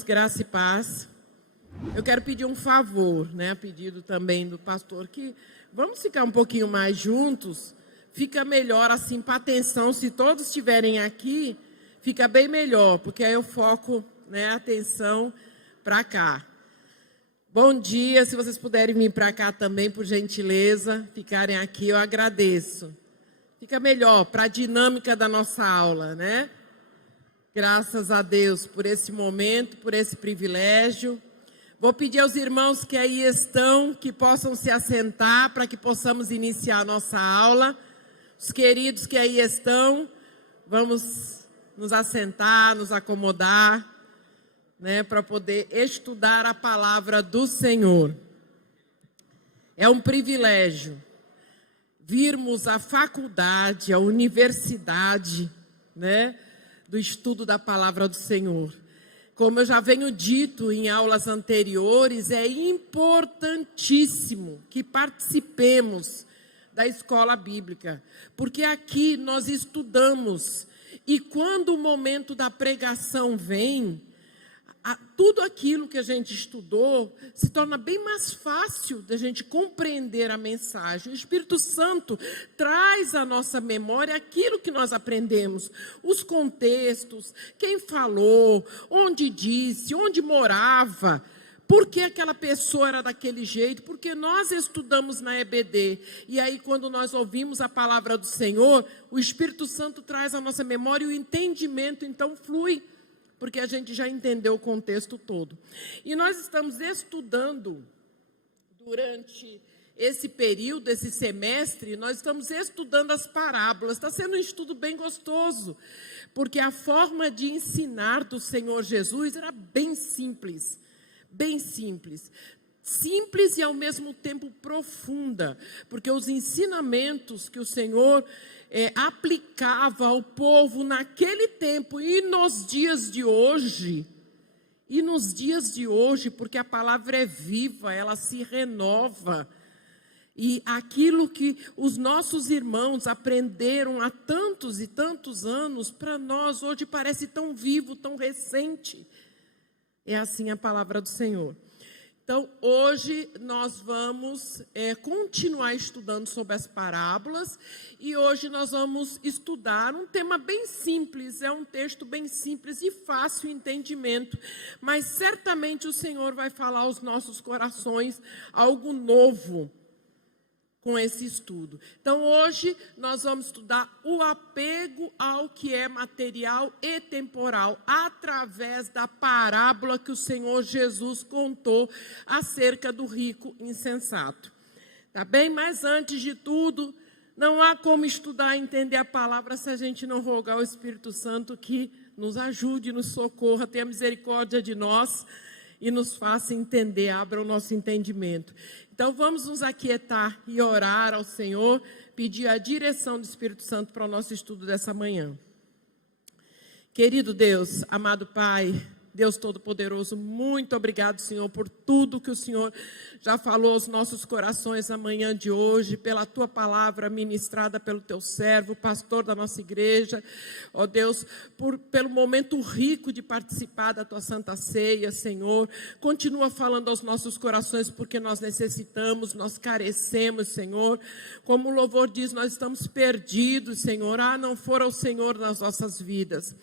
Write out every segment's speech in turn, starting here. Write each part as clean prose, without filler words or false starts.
irmãos, graça e paz. Eu quero pedir um favor, né? A pedido também do pastor, que vamos ficar um pouquinho mais juntos. Fica melhor assim para atenção. Se todos estiverem aqui, fica bem melhor, porque aí eu foco, né, a atenção para cá. Bom dia, se vocês puderem vir para cá também, por gentileza, ficarem aqui, eu agradeço. Fica melhor para a dinâmica da nossa aula, né? Graças a Deus por esse momento, por esse privilégio. Vou pedir aos irmãos que aí estão, que possam se assentar para que possamos iniciar a nossa aula. Os queridos que aí estão, vamos nos assentar, nos acomodar, né, para poder estudar a palavra do Senhor. É um privilégio virmos à faculdade, à universidade, né, do estudo da palavra do Senhor. Como eu já venho dito em aulas anteriores, é importantíssimo que participemos da escola bíblica, porque aqui nós estudamos, e quando o momento da pregação vem, tudo aquilo que a gente estudou se torna bem mais fácil da gente compreender a mensagem. O Espírito Santo traz à nossa memória aquilo que nós aprendemos, os contextos, quem falou, onde disse, onde morava, por que aquela pessoa era daquele jeito, porque nós estudamos na EBD. E aí, quando nós ouvimos a palavra do Senhor, o Espírito Santo traz à nossa memória e o entendimento então flui, porque a gente já entendeu o contexto todo. E nós estamos estudando, durante esse período, esse semestre, nós estamos estudando as parábolas. Está sendo um estudo bem gostoso, porque a forma de ensinar do Senhor Jesus era bem simples. Bem simples. Simples e ao mesmo tempo profunda, porque os ensinamentos que o Senhor aplicava ao povo naquele tempo e nos dias de hoje, porque a palavra é viva, ela se renova, e aquilo que os nossos irmãos aprenderam há tantos e tantos anos, para nós hoje parece tão vivo, tão recente. É assim a palavra do Senhor. Então, hoje nós vamos continuar estudando sobre as parábolas, e hoje nós vamos estudar um tema bem simples, é um texto bem simples e fácil de entendimento, mas certamente o Senhor vai falar aos nossos corações algo novo com esse estudo. Então, hoje nós vamos estudar o apego ao que é material e temporal, através da parábola que o Senhor Jesus contou acerca do rico insensato. Tá bem? Mas antes de tudo, não há como estudar e entender a palavra se a gente não rogar ao Espírito Santo que nos ajude, nos socorra, tenha misericórdia de nós e nos faça entender, abra o nosso entendimento. Então, vamos nos aquietar e orar ao Senhor, pedir a direção do Espírito Santo para o nosso estudo dessa manhã. Querido Deus, amado Pai, Deus Todo-Poderoso, muito obrigado, Senhor, por tudo que o Senhor já falou aos nossos corações na manhã de hoje, pela Tua palavra ministrada pelo Teu servo, pastor da nossa igreja. Ó Deus, pelo momento rico de participar da Tua Santa Ceia, Senhor. Continua falando aos nossos corações, porque nós necessitamos, nós carecemos, Senhor. Como o louvor diz, nós estamos perdidos, Senhor. Não for o Senhor nas nossas vidas.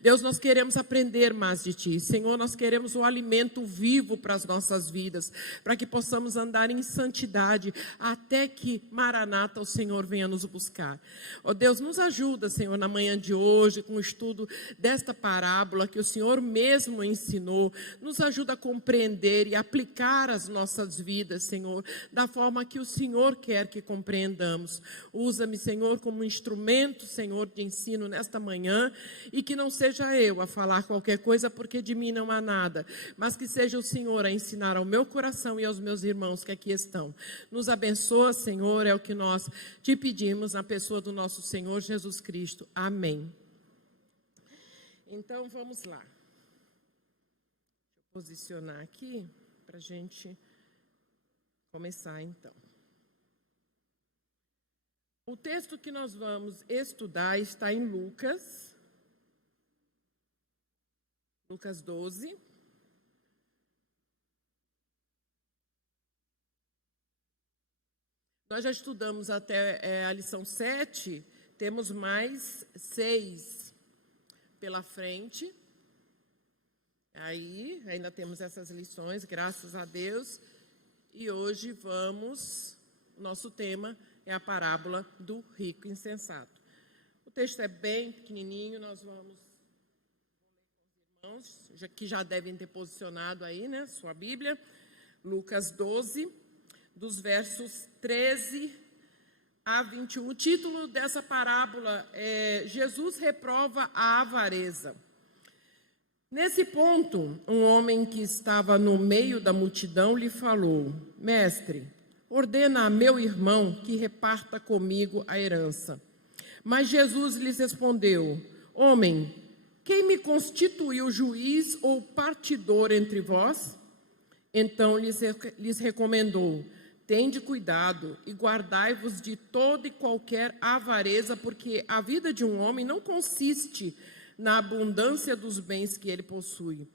Deus, nós queremos aprender mais de Ti. Senhor, nós queremos o alimento vivo para as nossas vidas, para que possamos andar em santidade, até que Maranata, o Senhor, venha nos buscar. Ó Deus, nos ajuda, Senhor, na manhã de hoje, com o estudo desta parábola que o Senhor mesmo ensinou. Nos ajuda a compreender e aplicar as nossas vidas, Senhor, da forma que o Senhor quer que compreendamos. Usa-me, Senhor, como instrumento, Senhor, de ensino nesta manhã, e que não seja eu a falar qualquer coisa, porque de mim não há nada, mas que seja o Senhor a ensinar ao meu coração e aos meus irmãos que aqui estão. Nos abençoa, Senhor, é o que nós te pedimos na pessoa do nosso Senhor Jesus Cristo. Amém. Então, vamos lá. Deixa eu posicionar aqui para a gente começar, então. O texto que nós vamos estudar está em Lucas 12. Nós já estudamos até a lição 7, temos mais 6 pela frente. Aí, ainda temos essas lições, graças a Deus. E hoje nosso tema é a parábola do rico insensato. O texto é bem pequenininho, nós vamos ler com os irmãos, que já devem ter posicionado aí, né, sua Bíblia. Lucas 12, dos versos 13 a 21. O título dessa parábola é Jesus reprova a avareza. Nesse ponto, um homem que estava no meio da multidão lhe falou: Mestre, ordena a meu irmão que reparta comigo a herança. Mas Jesus lhes respondeu: Homem, quem me constituiu juiz ou partidor entre vós? Então lhes recomendou: Tende cuidado e guardai-vos de toda e qualquer avareza, porque a vida de um homem não consiste na abundância dos bens que ele possui.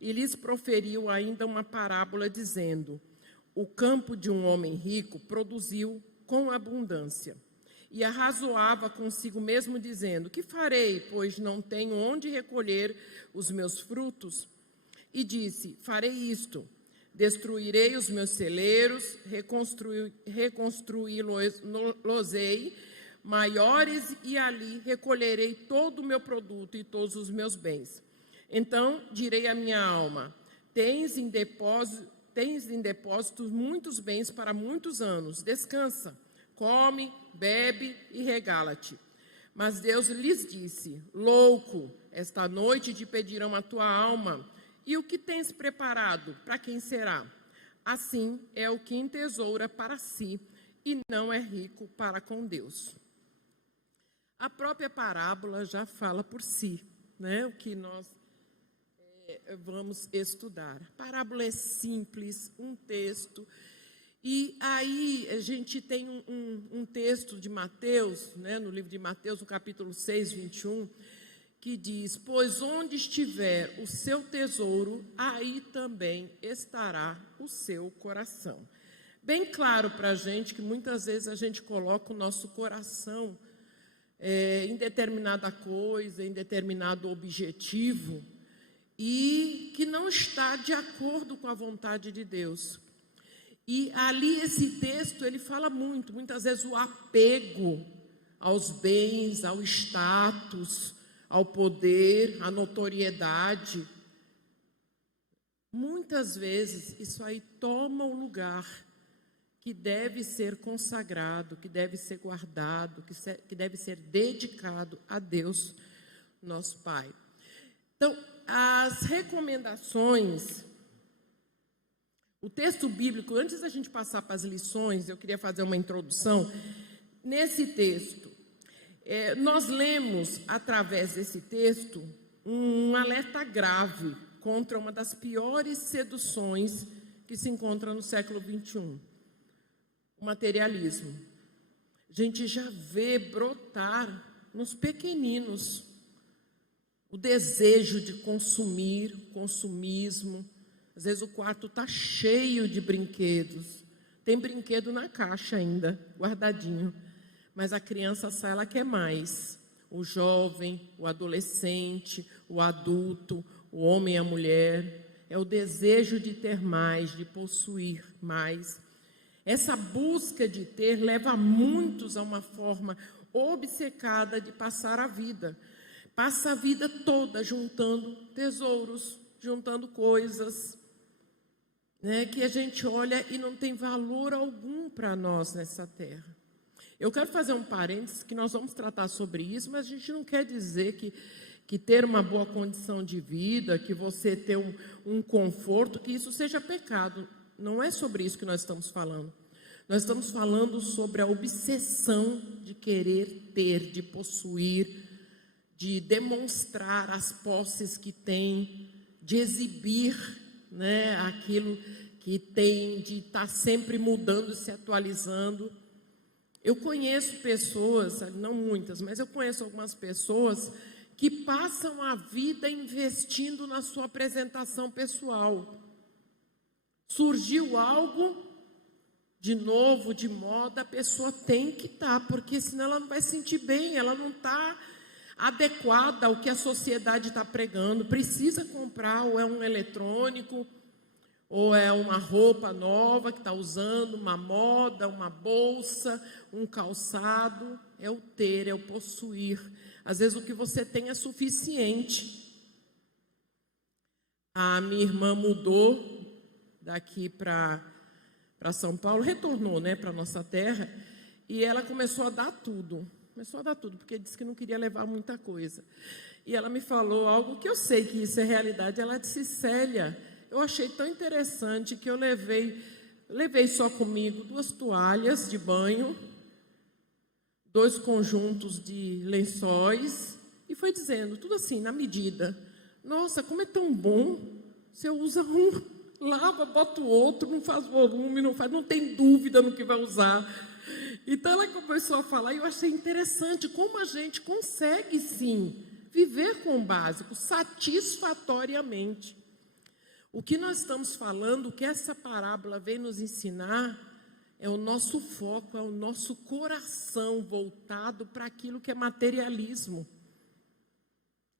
E lhes proferiu ainda uma parábola, dizendo: O campo de um homem rico produziu com abundância. E arrazoava consigo mesmo, dizendo: Que farei, pois não tenho onde recolher os meus frutos? E disse: Farei isto: destruirei os meus celeiros, reconstruí-los-ei maiores, e ali recolherei todo o meu produto e todos os meus bens. Então direi à minha alma: tens em depósitos muitos bens para muitos anos. Descansa, come, bebe e regala-te. Mas Deus lhes disse: Louco, esta noite te pedirão a tua alma, e o que tens preparado, para quem será? Assim é o que entesoura para si e não é rico para com Deus. A própria parábola já fala por si, né? O que nós vamos estudar. A parábola é simples, um texto. E aí a gente tem um texto de Mateus, né? No livro de Mateus, no capítulo 6, 21, que diz: Pois onde estiver o seu tesouro, aí também estará o seu coração. Bem claro para a gente que muitas vezes a gente coloca o nosso coração em determinada coisa, em determinado objetivo, e que não está de acordo com a vontade de Deus. E ali esse texto, ele fala muitas vezes o apego aos bens, ao status, ao poder, à notoriedade. Muitas vezes isso aí toma o lugar que deve ser consagrado, que deve ser guardado, que deve ser dedicado a Deus, nosso Pai. Então, as recomendações, o texto bíblico, antes da gente passar para as lições, eu queria fazer uma introdução. Nesse texto, nós lemos, através desse texto, um alerta grave contra uma das piores seduções que se encontra no século 21. O materialismo. A gente já vê brotar nos pequeninos o desejo de consumir, o consumismo. Às vezes o quarto está cheio de brinquedos. Tem brinquedo na caixa ainda, guardadinho. Mas a criança sai, ela quer mais. O jovem, o adolescente, o adulto, o homem e a mulher. É o desejo de ter mais, de possuir mais. Essa busca de ter leva muitos a uma forma obcecada de passar a vida. Passa a vida toda juntando tesouros, juntando coisas, né, que a gente olha e não tem valor algum para nós nessa terra. Eu quero fazer um parênteses, que nós vamos tratar sobre isso, mas a gente não quer dizer que ter uma boa condição de vida, que você ter um conforto, que isso seja pecado. Não é sobre isso que nós estamos falando. Nós estamos falando sobre a obsessão de querer ter, de possuir, de demonstrar as posses que tem, de exibir, né, aquilo que tem, de estar sempre mudando, se atualizando. Eu conheço pessoas, não muitas, mas eu conheço algumas pessoas que passam a vida investindo na sua apresentação pessoal. Surgiu algo de novo, de moda, a pessoa tem que estar, porque senão ela não vai se sentir bem, ela não está adequada ao que a sociedade está pregando. Precisa comprar, ou é um eletrônico, ou é uma roupa nova que está usando, uma moda, uma bolsa, um calçado. É o ter, é o possuir. Às vezes o que você tem é suficiente. A minha irmã mudou daqui para São Paulo, retornou, né, para a nossa terra, e ela começou a dar tudo. Porque disse que não queria levar muita coisa. E ela me falou algo que eu sei que isso é realidade. Ela disse: Célia, eu achei tão interessante que eu levei só comigo 2 toalhas de banho, 2 conjuntos de lençóis, e foi dizendo, tudo assim, na medida. Nossa, como é tão bom, você usa um, lava, bota o outro, não faz volume, não tem dúvida no que vai usar. Então ela começou a falar, e eu achei interessante como a gente consegue sim viver com o básico satisfatoriamente. O que nós estamos falando, o que essa parábola vem nos ensinar, é o nosso foco, é o nosso coração voltado para aquilo que é materialismo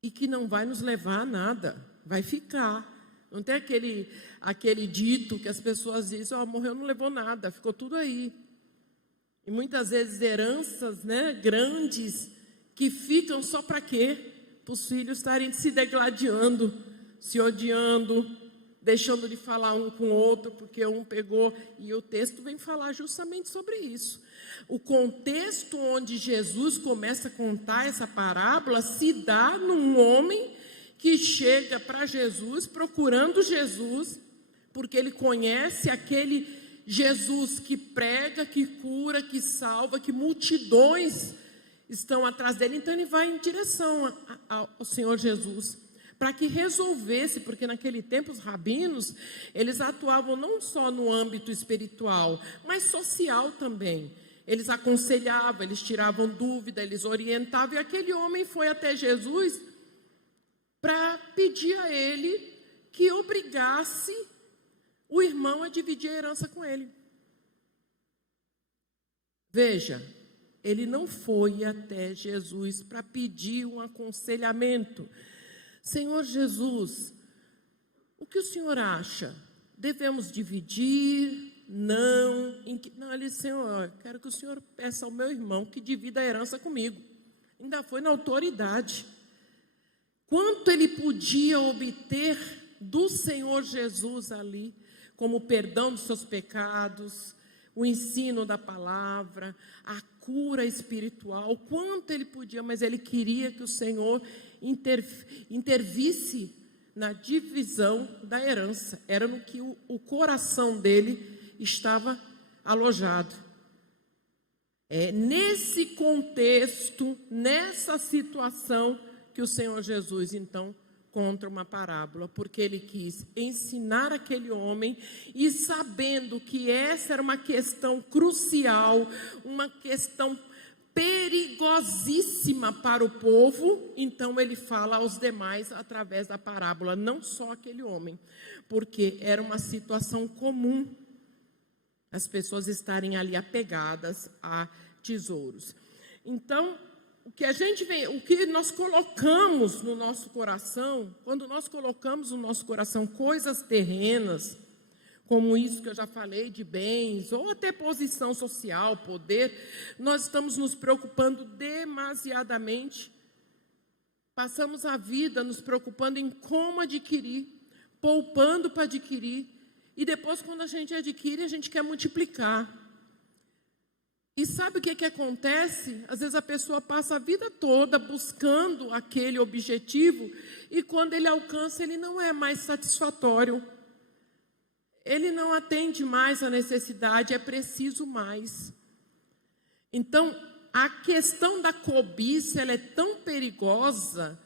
e que não vai nos levar a nada, vai ficar. Não tem aquele dito que as pessoas dizem: morreu, não levou nada, ficou tudo aí. E muitas vezes heranças, né, grandes, que ficam só para quê? Para os filhos estarem se degladiando, se odiando, deixando de falar um com o outro, porque um pegou. E o texto vem falar justamente sobre isso. O contexto onde Jesus começa a contar essa parábola se dá num homem que chega para Jesus, procurando Jesus, porque ele conhece aquele Jesus que prega, que cura, que salva, que multidões estão atrás dele. Então ele vai em direção ao Senhor Jesus, para que resolvesse, porque naquele tempo os rabinos, eles atuavam não só no âmbito espiritual, mas social também. Eles aconselhavam, eles tiravam dúvida, eles orientavam, e aquele homem foi até Jesus para pedir a ele que obrigasse o irmão a dividir a herança com ele. Veja, ele não foi até Jesus para pedir um aconselhamento. Senhor Jesus, o que o senhor acha? Devemos dividir? Não. Não, ele disse: Senhor, quero que o senhor peça ao meu irmão que divida a herança comigo. Ainda foi na autoridade. Quanto ele podia obter do Senhor Jesus ali, como o perdão dos seus pecados, o ensino da palavra, a cura espiritual, quanto ele podia, mas ele queria que o Senhor intervisse na divisão da herança. Era no que o coração dele estava alojado. É nesse contexto, nessa situação, que o Senhor Jesus, então, conta uma parábola, porque ele quis ensinar aquele homem, e sabendo que essa era uma questão crucial, uma questão perigosíssima para o povo, então ele fala aos demais através da parábola, não só aquele homem, porque era uma situação comum as pessoas estarem ali apegadas a tesouros. Então, o que nós colocamos no nosso coração, quando nós colocamos no nosso coração coisas terrenas, como isso que eu já falei, de bens, ou até posição social, poder, nós estamos nos preocupando demasiadamente. Passamos a vida nos preocupando em como adquirir, poupando para adquirir, e depois, quando a gente adquire, a gente quer multiplicar. E sabe o que acontece? Às vezes a pessoa passa a vida toda buscando aquele objetivo, e quando ele alcança, ele não é mais satisfatório. Ele não atende mais a necessidade, é preciso mais. Então, a questão da cobiça, ela é tão perigosa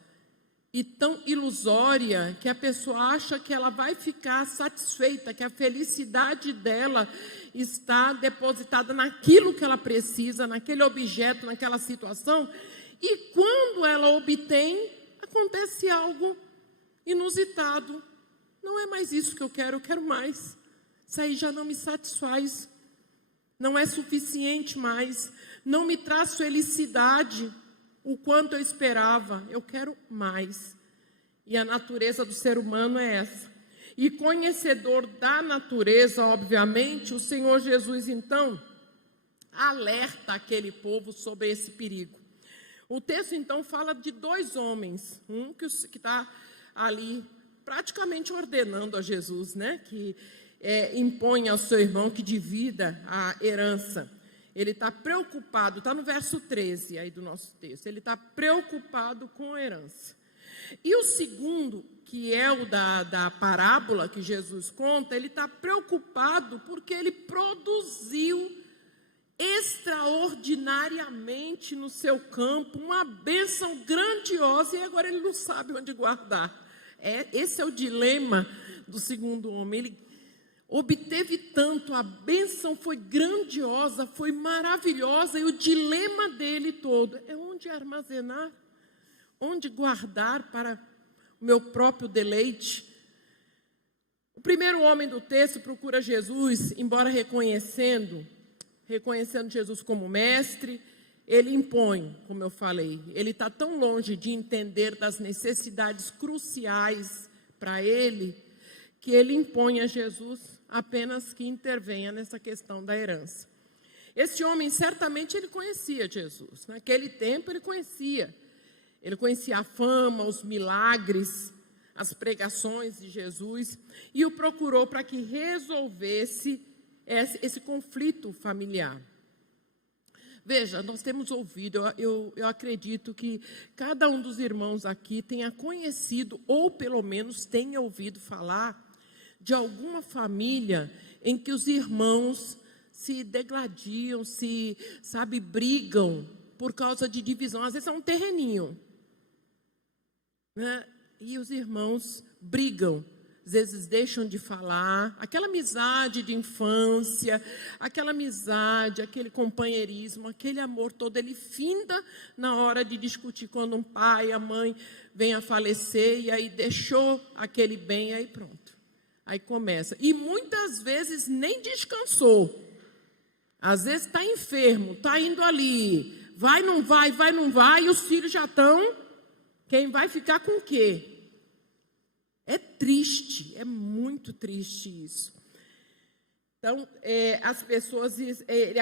e tão ilusória, que a pessoa acha que ela vai ficar satisfeita, que a felicidade dela está depositada naquilo que ela precisa, naquele objeto, naquela situação, e quando ela obtém, acontece algo inusitado. Não é mais isso que eu quero mais. Isso aí já não me satisfaz. não é suficiente mais, não me traz felicidade o quanto eu esperava, eu quero mais. E a natureza do ser humano é essa. E conhecedor da natureza, obviamente, o Senhor Jesus, então, alerta aquele povo sobre esse perigo. O texto, então, fala de dois homens, um que está ali praticamente ordenando a Jesus, né? Que impõe ao seu irmão que divida a herança. Ele está preocupado, está no verso 13 aí do nosso texto, ele está preocupado com a herança. E o segundo, que é o da parábola que Jesus conta, ele está preocupado porque ele produziu extraordinariamente no seu campo uma bênção grandiosa e agora ele não sabe onde guardar. Esse é o dilema do segundo homem. Ele obteve tanto, a bênção foi grandiosa, foi maravilhosa, e o dilema dele todo é onde armazenar, onde guardar para o meu próprio deleite. O primeiro homem do texto procura Jesus, embora reconhecendo Jesus como mestre, ele impõe, como eu falei, ele está tão longe de entender das necessidades cruciais para ele, que ele impõe a Jesus apenas que intervenha nessa questão da herança. Esse homem, certamente, ele conhecia Jesus. Naquele tempo, ele conhecia a fama, os milagres, as pregações de Jesus, e o procurou para que resolvesse esse conflito familiar. Veja, nós temos ouvido, eu acredito que cada um dos irmãos aqui tenha conhecido, ou pelo menos tenha ouvido falar, de alguma família em que os irmãos se degladiam, brigam por causa de divisão. Às vezes é um terreninho, né? E os irmãos brigam, às vezes deixam de falar, aquela amizade de infância, aquele companheirismo, aquele amor todo, ele finda na hora de discutir, quando um pai, a mãe vem a falecer, e aí deixou aquele bem, aí pronto. Aí começa, e muitas vezes nem descansou, às vezes está enfermo, está indo ali, vai, não vai, e os filhos já estão, quem vai ficar com o quê? É triste, é muito triste isso. Então, as pessoas,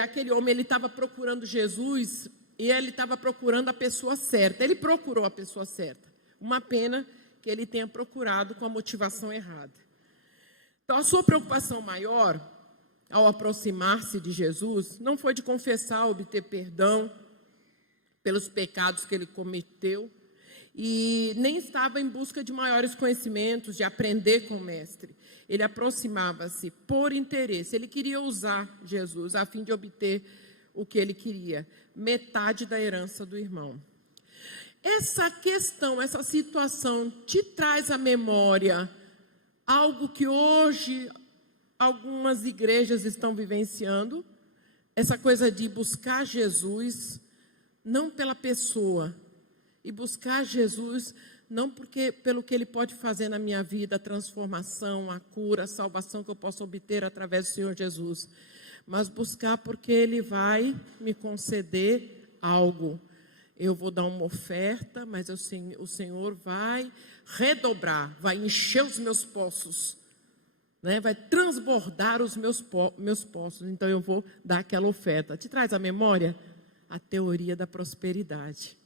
aquele homem, ele estava procurando Jesus, e ele estava procurando a pessoa certa, ele procurou a pessoa certa, uma pena que ele tenha procurado com a motivação errada. Então, a sua preocupação maior, ao aproximar-se de Jesus, não foi de confessar, obter perdão pelos pecados que ele cometeu, e nem estava em busca de maiores conhecimentos, de aprender com o mestre. Ele aproximava-se por interesse, ele queria usar Jesus a fim de obter o que ele queria, metade da herança do irmão. Essa questão, essa situação te traz à memória algo que hoje algumas igrejas estão vivenciando, essa coisa de buscar Jesus, não pela pessoa, e buscar Jesus não pelo que Ele pode fazer na minha vida, a transformação, a cura, a salvação que eu posso obter através do Senhor Jesus, mas buscar porque Ele vai me conceder algo. Eu vou dar uma oferta, mas o Senhor vai redobrar, vai encher os meus poços, né? Vai transbordar os meus poços. Então eu vou dar aquela oferta. Te traz à memória a teoria da prosperidade.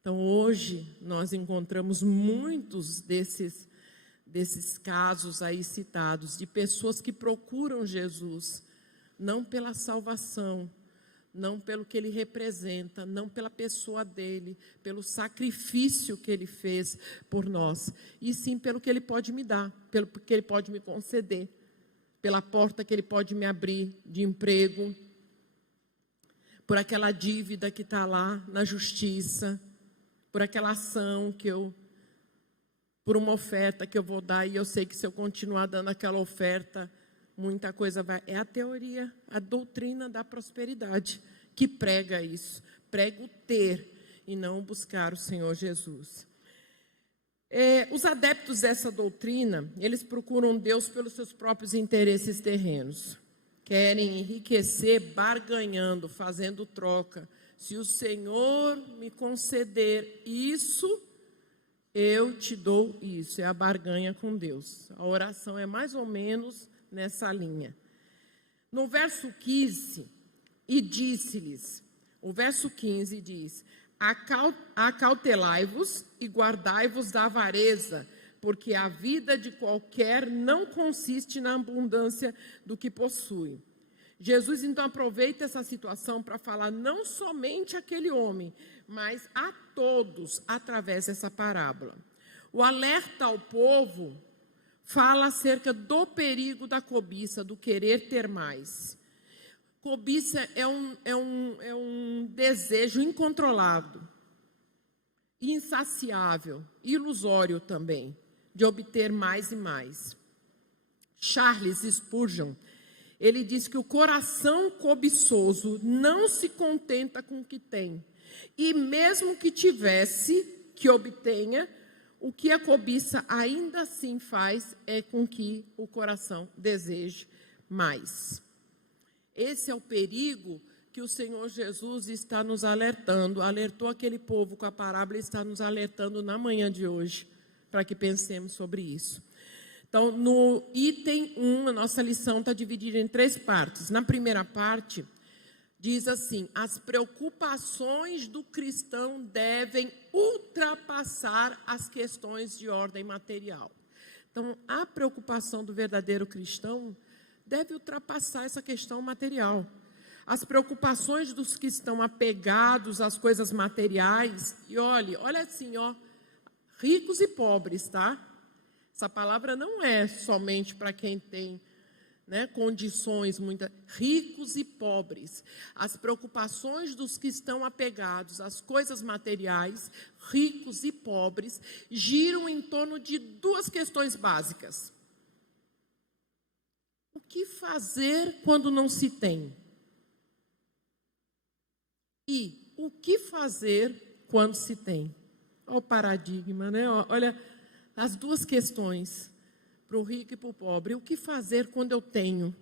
Então hoje nós encontramos muitos desses casos aí citados, de pessoas que procuram Jesus, não pela salvação, não pelo que Ele representa, não pela pessoa dEle, pelo sacrifício que Ele fez por nós, e sim pelo que Ele pode me dar, pelo que Ele pode me conceder, pela porta que Ele pode me abrir de emprego, por aquela dívida que está lá na justiça, por aquela ação por uma oferta que eu vou dar, e eu sei que se eu continuar dando aquela oferta, muita coisa vai. É a teoria, a doutrina da prosperidade que prega isso. Prega o ter e não buscar o Senhor Jesus. Os adeptos dessa doutrina, eles procuram Deus pelos seus próprios interesses terrenos. querem enriquecer barganhando, fazendo troca. Se o Senhor me conceder isso, eu te dou isso. É a barganha com Deus. A oração é mais ou menos nessa linha. No verso 15, e disse-lhes, o verso 15 diz: acautelai-vos e guardai-vos da avareza, porque a vida de qualquer não consiste na abundância do que possui. Jesus então aproveita essa situação para falar não somente àquele homem, mas a todos através dessa parábola. O alerta ao povo fala acerca do perigo da cobiça, do querer ter mais. Cobiça é um desejo incontrolado, insaciável, ilusório também, de obter mais e mais. Charles Spurgeon, ele diz que o coração cobiçoso não se contenta com o que tem, e mesmo que tivesse, que obtenha, o que a cobiça ainda assim faz é com que o coração deseje mais. Esse é o perigo que o Senhor Jesus está nos alertando, alertou aquele povo com a parábola e está nos alertando na manhã de hoje, para que pensemos sobre isso. Então, no item 1, a nossa lição está dividida em 3 partes. Na primeira parte, diz assim: as preocupações do cristão devem ultrapassar as questões de ordem material. Então, a preocupação do verdadeiro cristão deve ultrapassar essa questão material. As preocupações dos que estão apegados às coisas materiais, e olha assim, ricos e pobres, tá? Essa palavra não é somente para quem tem, condições muitas, ricos e pobres. As preocupações dos que estão apegados às coisas materiais, ricos e pobres, giram em torno de 2 questões básicas. O que fazer quando não se tem? E o que fazer quando se tem? Olha o paradigma, né? Olha as 2 questões, para o rico e para o pobre. O que fazer quando eu tenho?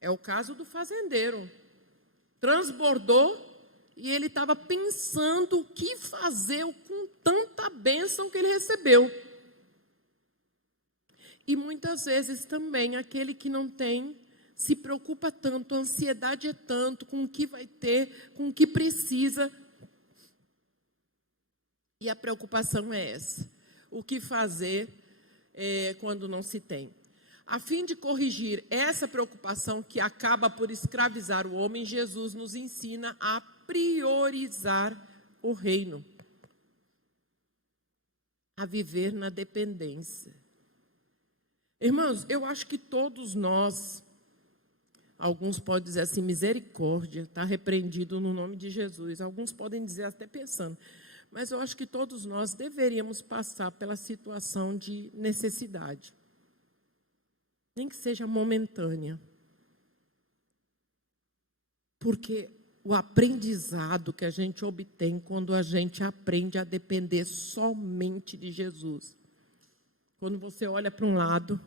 É o caso do fazendeiro. Transbordou e ele estava pensando o que fazer com tanta bênção que ele recebeu. E muitas vezes também aquele que não tem se preocupa tanto, a ansiedade é tanto com o que vai ter, com o que precisa. E a preocupação é essa: o que fazer quando não se tem? A fim de corrigir essa preocupação que acaba por escravizar o homem, Jesus nos ensina a priorizar o reino, a viver na dependência. Irmãos, eu acho que todos nós, alguns podem dizer assim, misericórdia, está repreendido no nome de Jesus. Alguns podem dizer até pensando, mas eu acho que todos nós deveríamos passar pela situação de necessidade, nem que seja momentânea. Porque o aprendizado que a gente obtém quando a gente aprende a depender somente de Jesus. Quando você olha para um lado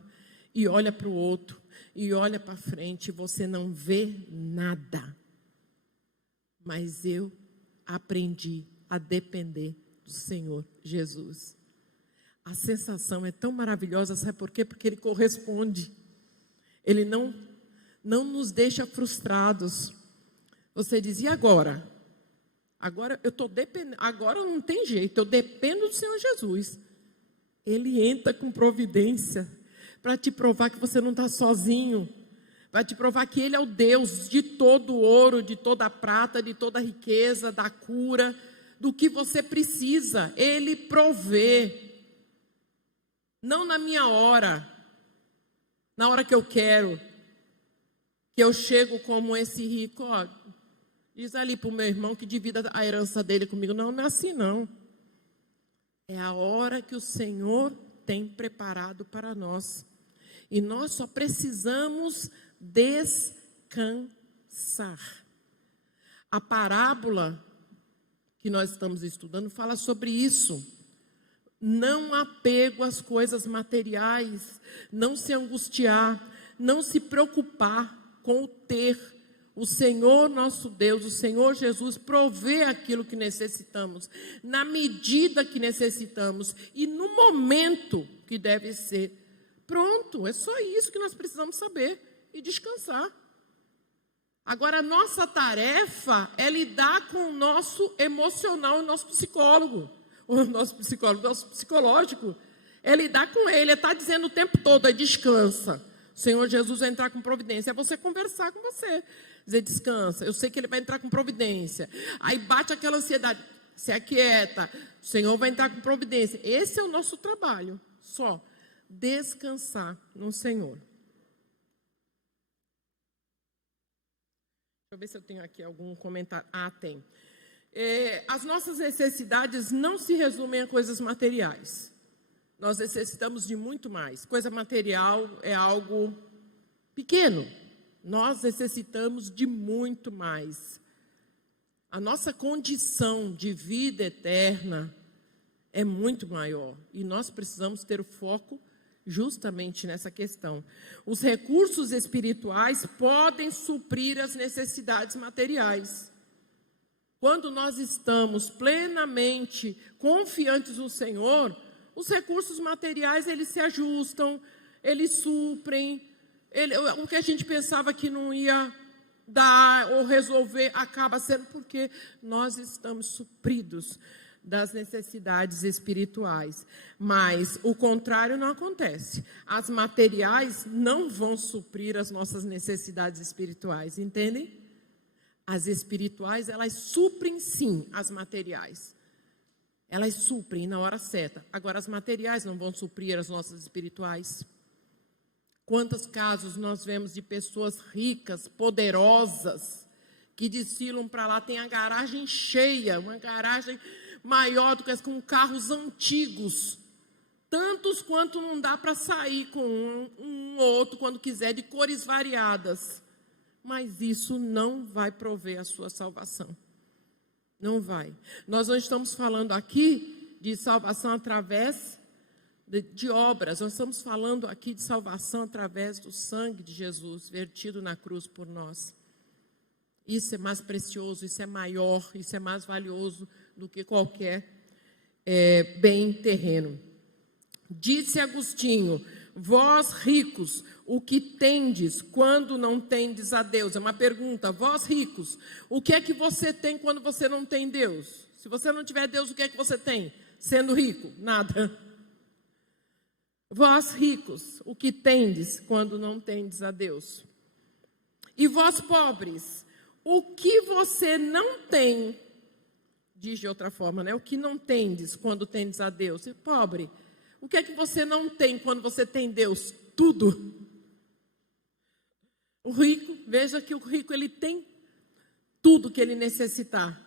e olha para o outro e olha para frente, você não vê nada. Mas eu aprendi a depender do Senhor Jesus. A sensação é tão maravilhosa, sabe por quê? Porque Ele corresponde. Ele não nos deixa frustrados. Você diz, e agora? Agora eu estou dependendo, agora não tem jeito, eu dependo do Senhor Jesus. Ele entra com providência para te provar que você não está sozinho, para te provar que Ele é o Deus de todo o ouro, de toda a prata, de toda a riqueza, da cura, do que você precisa. Ele provê, não na minha hora, na hora que eu quero, que eu chego como esse rico, diz ali para o meu irmão que divida a herança dele comigo. Não, não é assim não. É a hora que o Senhor tem preparado para nós. E nós só precisamos descansar. A parábola que nós estamos estudando fala sobre isso. Não apego às coisas materiais, não se angustiar, não se preocupar com o ter. O Senhor nosso Deus, o Senhor Jesus, provê aquilo que necessitamos, na medida que necessitamos e no momento que deve ser. Pronto, é só isso que nós precisamos saber e descansar. Agora, a nossa tarefa é lidar com o nosso emocional, o nosso psicólogo, nosso psicológico, é lidar com ele, é estar dizendo o tempo todo, descansa. O Senhor Jesus vai entrar com providência, é você conversar com você. Dizer, descansa, eu sei que ele vai entrar com providência. Aí bate aquela ansiedade, se aquieta, o Senhor vai entrar com providência. Esse é o nosso trabalho, só descansar no Senhor. Deixa eu ver se eu tenho aqui algum comentário. Tem. As nossas necessidades não se resumem a coisas materiais. Nós necessitamos de muito mais. Coisa material é algo pequeno. Nós necessitamos de muito mais. A nossa condição de vida eterna é muito maior. E nós precisamos ter o foco justamente nessa questão. Os recursos espirituais podem suprir as necessidades materiais. Quando nós estamos plenamente confiantes no Senhor, os recursos materiais, eles se ajustam, eles suprem. O que a gente pensava que não ia dar ou resolver, acaba sendo porque nós estamos supridos das necessidades espirituais. Mas o contrário não acontece. As materiais não vão suprir as nossas necessidades espirituais, entendem? As espirituais, elas suprem sim as materiais. Elas suprem na hora certa. Agora, as materiais não vão suprir as nossas espirituais. Quantos casos nós vemos de pessoas ricas, poderosas, que desfilam para lá, tem a garagem cheia, uma garagem maior do que essa, com carros antigos, tantos quanto não dá para sair com um ou outro quando quiser, de cores variadas. Mas isso não vai prover a sua salvação. Não vai. Nós não estamos falando aqui de salvação através de obras. Nós estamos falando aqui de salvação através do sangue de Jesus vertido na cruz por nós. Isso é mais precioso, isso é maior, isso é mais valioso do que qualquer bem terreno. Disse Agostinho: vós ricos, o que tendes quando não tendes a Deus? É uma pergunta. Vós ricos, o que é que você tem quando você não tem Deus? Se você não tiver Deus, o que é que você tem? Sendo rico? Nada. Vós ricos, o que tendes quando não tendes a Deus? E vós pobres, o que você não tem? Diz de outra forma, né? O que não tendes quando tendes a Deus? E pobre, o que é que você não tem quando você tem Deus? Tudo. O rico, veja que o rico, ele tem tudo que ele necessitar.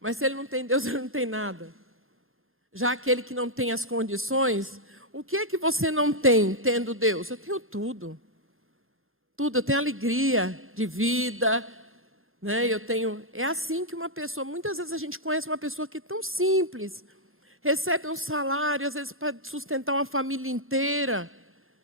Mas se ele não tem Deus, ele não tem nada. Já aquele que não tem as condições, o que é que você não tem tendo Deus? Eu tenho tudo. Tudo, eu tenho alegria de vida, né? É assim que uma pessoa, muitas vezes a gente conhece uma pessoa que é tão simples, recebe um salário, às vezes para sustentar uma família inteira,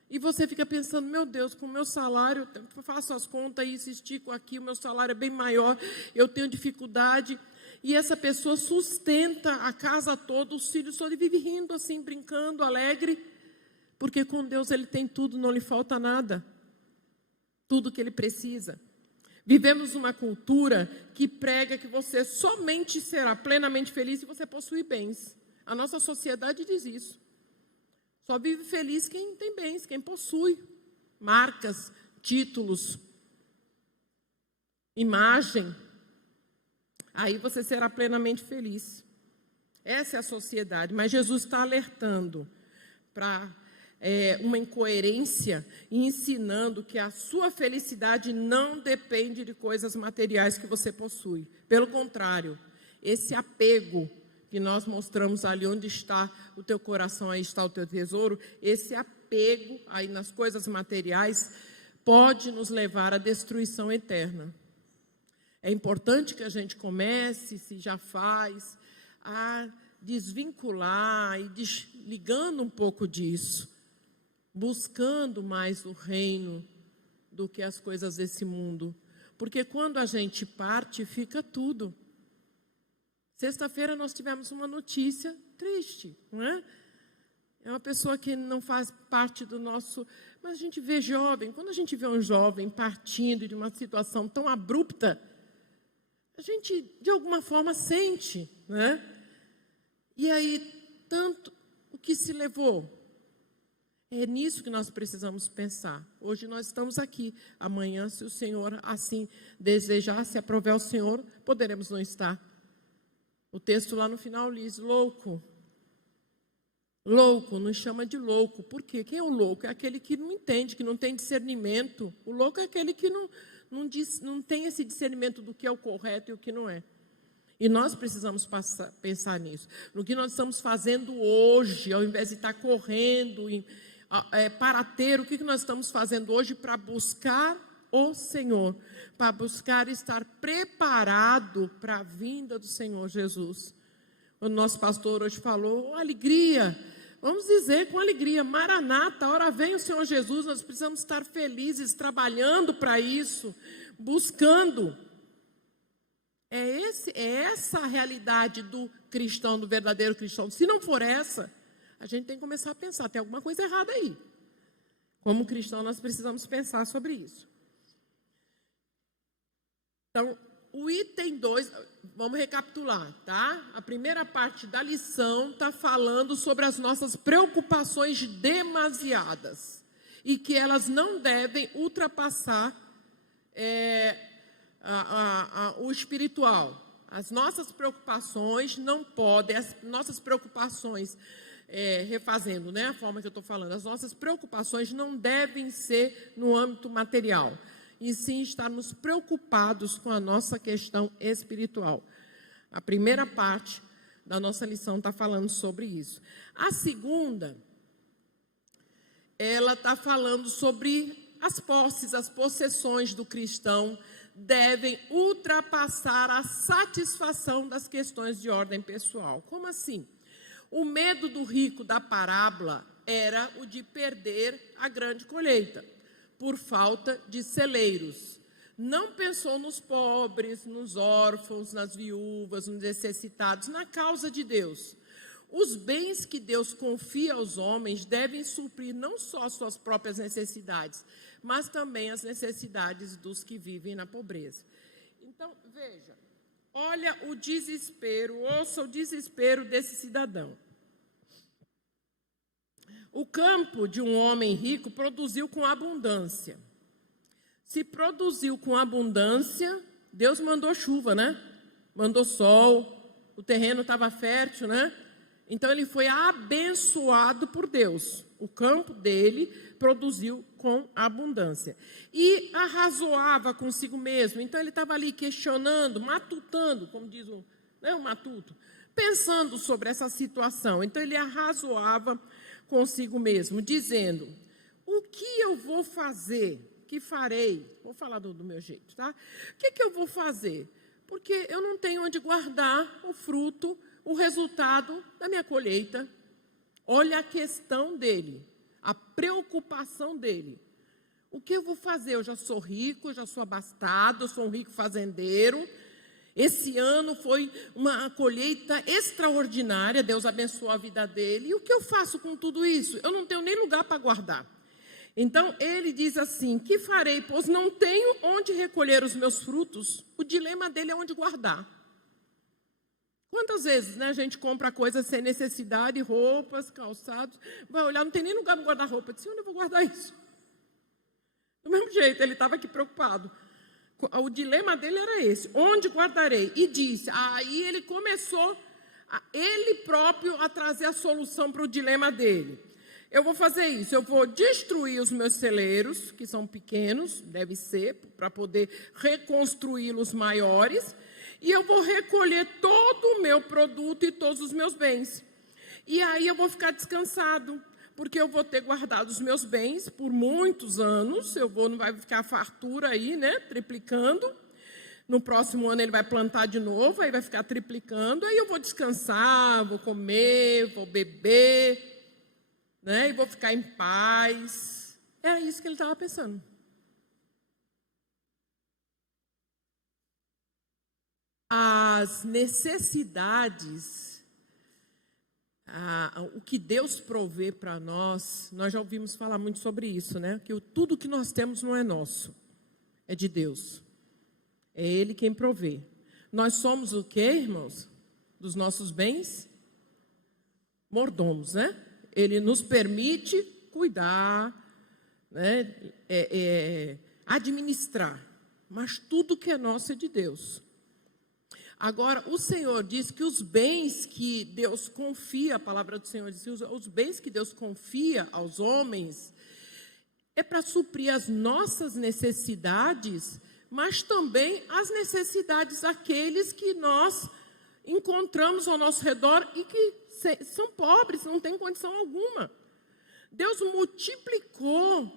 e você fica pensando, meu Deus, com o meu salário, eu faço as contas, isso, estico aqui, o meu salário é bem maior, eu tenho dificuldade, e essa pessoa sustenta a casa toda, os filhos todos, e vive rindo assim, brincando, alegre, porque com Deus ele tem tudo, não lhe falta nada, tudo que ele precisa. Vivemos uma cultura que prega que você somente será plenamente feliz se você possuir bens. A nossa sociedade diz isso. Só vive feliz quem tem bens, quem possui marcas, títulos, imagem. Aí você será plenamente feliz. Essa é a sociedade. Mas Jesus está alertando para uma incoerência e ensinando que a sua felicidade não depende de coisas materiais que você possui. Pelo contrário, esse apego que nós mostramos ali, onde está o teu coração, aí está o teu tesouro, esse apego aí nas coisas materiais pode nos levar à destruição eterna. É importante que a gente comece, se já faz, a desvincular e desligando um pouco disso, buscando mais o reino do que as coisas desse mundo. Porque quando a gente parte, fica tudo. Sexta-feira nós tivemos uma notícia triste, não é? É uma pessoa que não faz parte do nosso... Mas a gente vê jovem, quando a gente vê um jovem partindo de uma situação tão abrupta, a gente, de alguma forma, sente, né? E aí, tanto o que se levou. É nisso que nós precisamos pensar. Hoje nós estamos aqui. Amanhã, se o Senhor assim desejar, se aprover ao Senhor, poderemos não estar. O texto lá no final diz, louco. Louco, nos chama de louco. Por quê? Quem é o louco? É aquele que não entende, que não tem discernimento. O louco é aquele que não tem esse discernimento do que é o correto e o que não é. E nós precisamos pensar nisso. No que nós estamos fazendo hoje, ao invés de estar correndo para ter, o que nós estamos fazendo hoje para buscar o Senhor, para buscar estar preparado para a vinda do Senhor Jesus. O nosso pastor hoje falou, alegria, vamos dizer com alegria, Maranata, a hora vem o Senhor Jesus, nós precisamos estar felizes, trabalhando para isso, buscando. É essa a realidade do cristão, do verdadeiro cristão. Se não for essa, a gente tem que começar a pensar, tem alguma coisa errada aí. Como cristão, nós precisamos pensar sobre isso. Então, o item 2, vamos recapitular, tá? A primeira parte da lição está falando sobre as nossas preocupações demasiadas e que elas não devem ultrapassar o espiritual. As nossas preocupações não podem, as nossas preocupações, refazendo, né, a forma que eu estou falando, as nossas preocupações não devem ser no âmbito material, e sim estarmos preocupados com a nossa questão espiritual. A primeira parte da nossa lição está falando sobre isso. A segunda, ela está falando sobre as posses, as possessões do cristão devem ultrapassar a satisfação das questões de ordem pessoal. Como assim? O medo do rico da parábola era o de perder a grande colheita, por falta de celeiros. Não pensou nos pobres, nos órfãos, nas viúvas, nos necessitados, na causa de Deus. Os bens que Deus confia aos homens devem suprir não só suas próprias necessidades, mas também as necessidades dos que vivem na pobreza. Então, veja, olha o desespero, ouça o desespero desse cidadão. O campo de um homem rico produziu com abundância. Se produziu com abundância, Deus mandou chuva, né? Mandou sol, o terreno estava fértil, né? Então ele foi abençoado por Deus. O campo dele produziu com abundância. E arrazoava consigo mesmo. Então ele estava ali questionando, matutando, como diz o matuto, pensando sobre essa situação. Então ele arrazoava consigo mesmo, dizendo, o que eu vou fazer? Que farei? Vou falar do meu jeito, tá? O que eu vou fazer? Porque eu não tenho onde guardar o fruto, o resultado da minha colheita. Olha a questão dele, a preocupação dele. O que eu vou fazer? Eu já sou rico, já sou abastado, eu sou um rico fazendeiro. Esse ano foi uma colheita extraordinária, Deus abençoou a vida dele. E o que eu faço com tudo isso? Eu não tenho nem lugar para guardar. Então, ele diz assim, que farei, pois não tenho onde recolher os meus frutos. O dilema dele é onde guardar. Quantas vezes, né, a gente compra coisas sem necessidade, roupas, calçados, vai olhar, não tem nem lugar para guardar roupa. Disse, onde eu vou guardar isso? Do mesmo jeito, ele estava aqui preocupado. O dilema dele era esse, onde guardarei? E disse, aí ele começou, ele próprio, a trazer a solução para o dilema dele. Eu vou fazer isso, eu vou destruir os meus celeiros, que são pequenos, deve ser, para poder reconstruí-los maiores, e eu vou recolher todo o meu produto e todos os meus bens. E aí eu vou ficar descansado, porque eu vou ter guardado os meus bens por muitos anos, não vai ficar fartura aí, né, triplicando. No próximo ano ele vai plantar de novo, aí vai ficar triplicando, aí eu vou descansar, vou comer, vou beber, né, e vou ficar em paz. É isso que ele estava pensando. as necessidades, o que Deus provê para nós já ouvimos falar muito sobre isso, né? Que tudo que nós temos não é nosso, é de Deus. É Ele quem provê. Nós somos o quê, irmãos? Dos nossos bens? Mordomos, né? Ele nos permite cuidar, né? Administrar. Mas tudo que é nosso é de Deus. Agora, o Senhor diz que os bens que Deus confia, a palavra do Senhor diz que os bens que Deus confia aos homens é para suprir as nossas necessidades, mas também as necessidades daqueles que nós encontramos ao nosso redor e que são pobres, não têm condição alguma. Deus multiplicou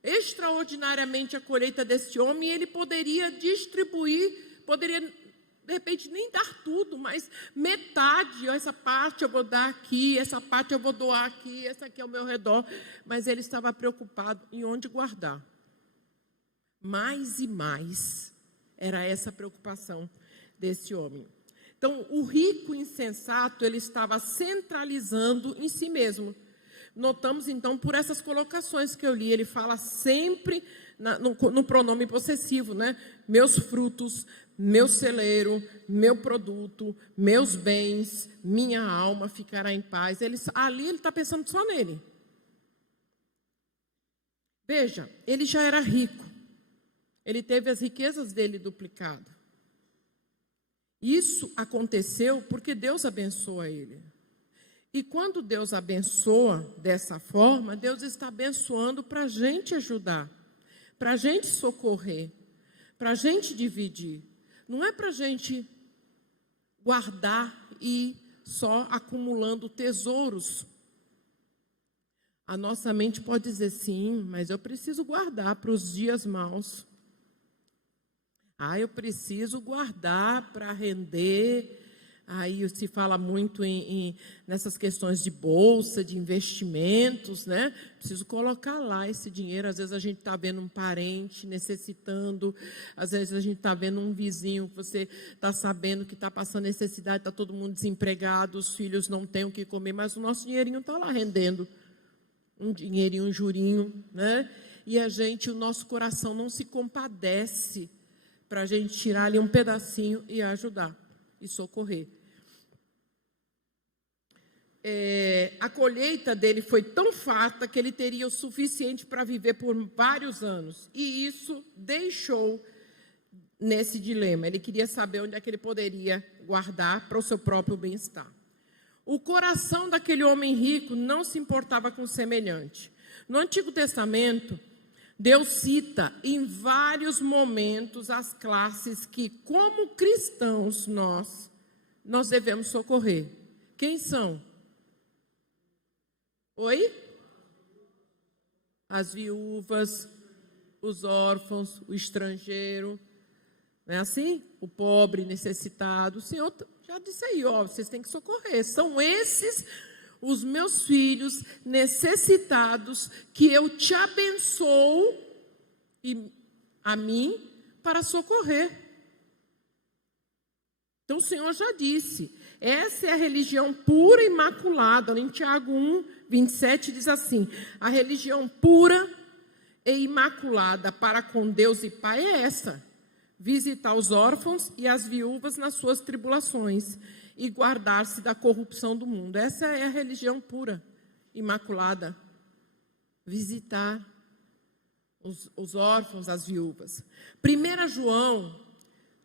extraordinariamente a colheita desse homem e ele poderia distribuir, poderia de repente nem dar tudo, mas metade, essa parte eu vou dar aqui, essa parte eu vou doar aqui, essa aqui é ao meu redor, mas ele estava preocupado em onde guardar. Mais e mais, era essa a preocupação desse homem. Então, o rico insensato, ele estava centralizando em si mesmo. Notamos, então, por essas colocações que eu li, ele fala sempre no pronome possessivo, né? Meus frutos, meu celeiro, meu produto, meus bens, minha alma ficará em paz. Ali ele está pensando só nele. Veja, ele já era rico. Ele teve as riquezas dele duplicadas. Isso aconteceu porque Deus abençoa ele. E quando Deus abençoa dessa forma, Deus está abençoando para a gente ajudar, para a gente socorrer, para a gente dividir. Não é para a gente guardar e só acumulando tesouros. A nossa mente pode dizer, sim, mas eu preciso guardar para os dias maus. Eu preciso guardar para render. Aí se fala muito nessas questões de bolsa, de investimentos, né? Preciso colocar lá esse dinheiro. Às vezes a gente está vendo um parente necessitando, às vezes a gente está vendo um vizinho que você está sabendo que está passando necessidade, está todo mundo desempregado, os filhos não têm o que comer, mas o nosso dinheirinho está lá rendendo. Um dinheirinho, um jurinho, né? E o nosso coração não se compadece para a gente tirar ali um pedacinho e ajudar e socorrer. A colheita dele foi tão farta que ele teria o suficiente para viver por vários anos. E isso deixou nesse dilema. Ele queria saber onde é que ele poderia guardar para o seu próprio bem-estar. O coração daquele homem rico não se importava com o semelhante. No Antigo Testamento, Deus cita em vários momentos as classes que, como cristãos, nós devemos socorrer. Quem são? Oi? As viúvas, os órfãos, o estrangeiro, não é assim? O pobre, necessitado. O Senhor já disse aí, vocês têm que socorrer. São esses os meus filhos necessitados que eu te abençoo e a mim para socorrer. Então o Senhor já disse, essa é a religião pura e imaculada. Em Tiago 1:27 diz assim, a religião pura e imaculada para com Deus e Pai é essa, visitar os órfãos e as viúvas nas suas tribulações e guardar-se da corrupção do mundo. Essa é a religião pura, imaculada, visitar os órfãos, as viúvas. 1 João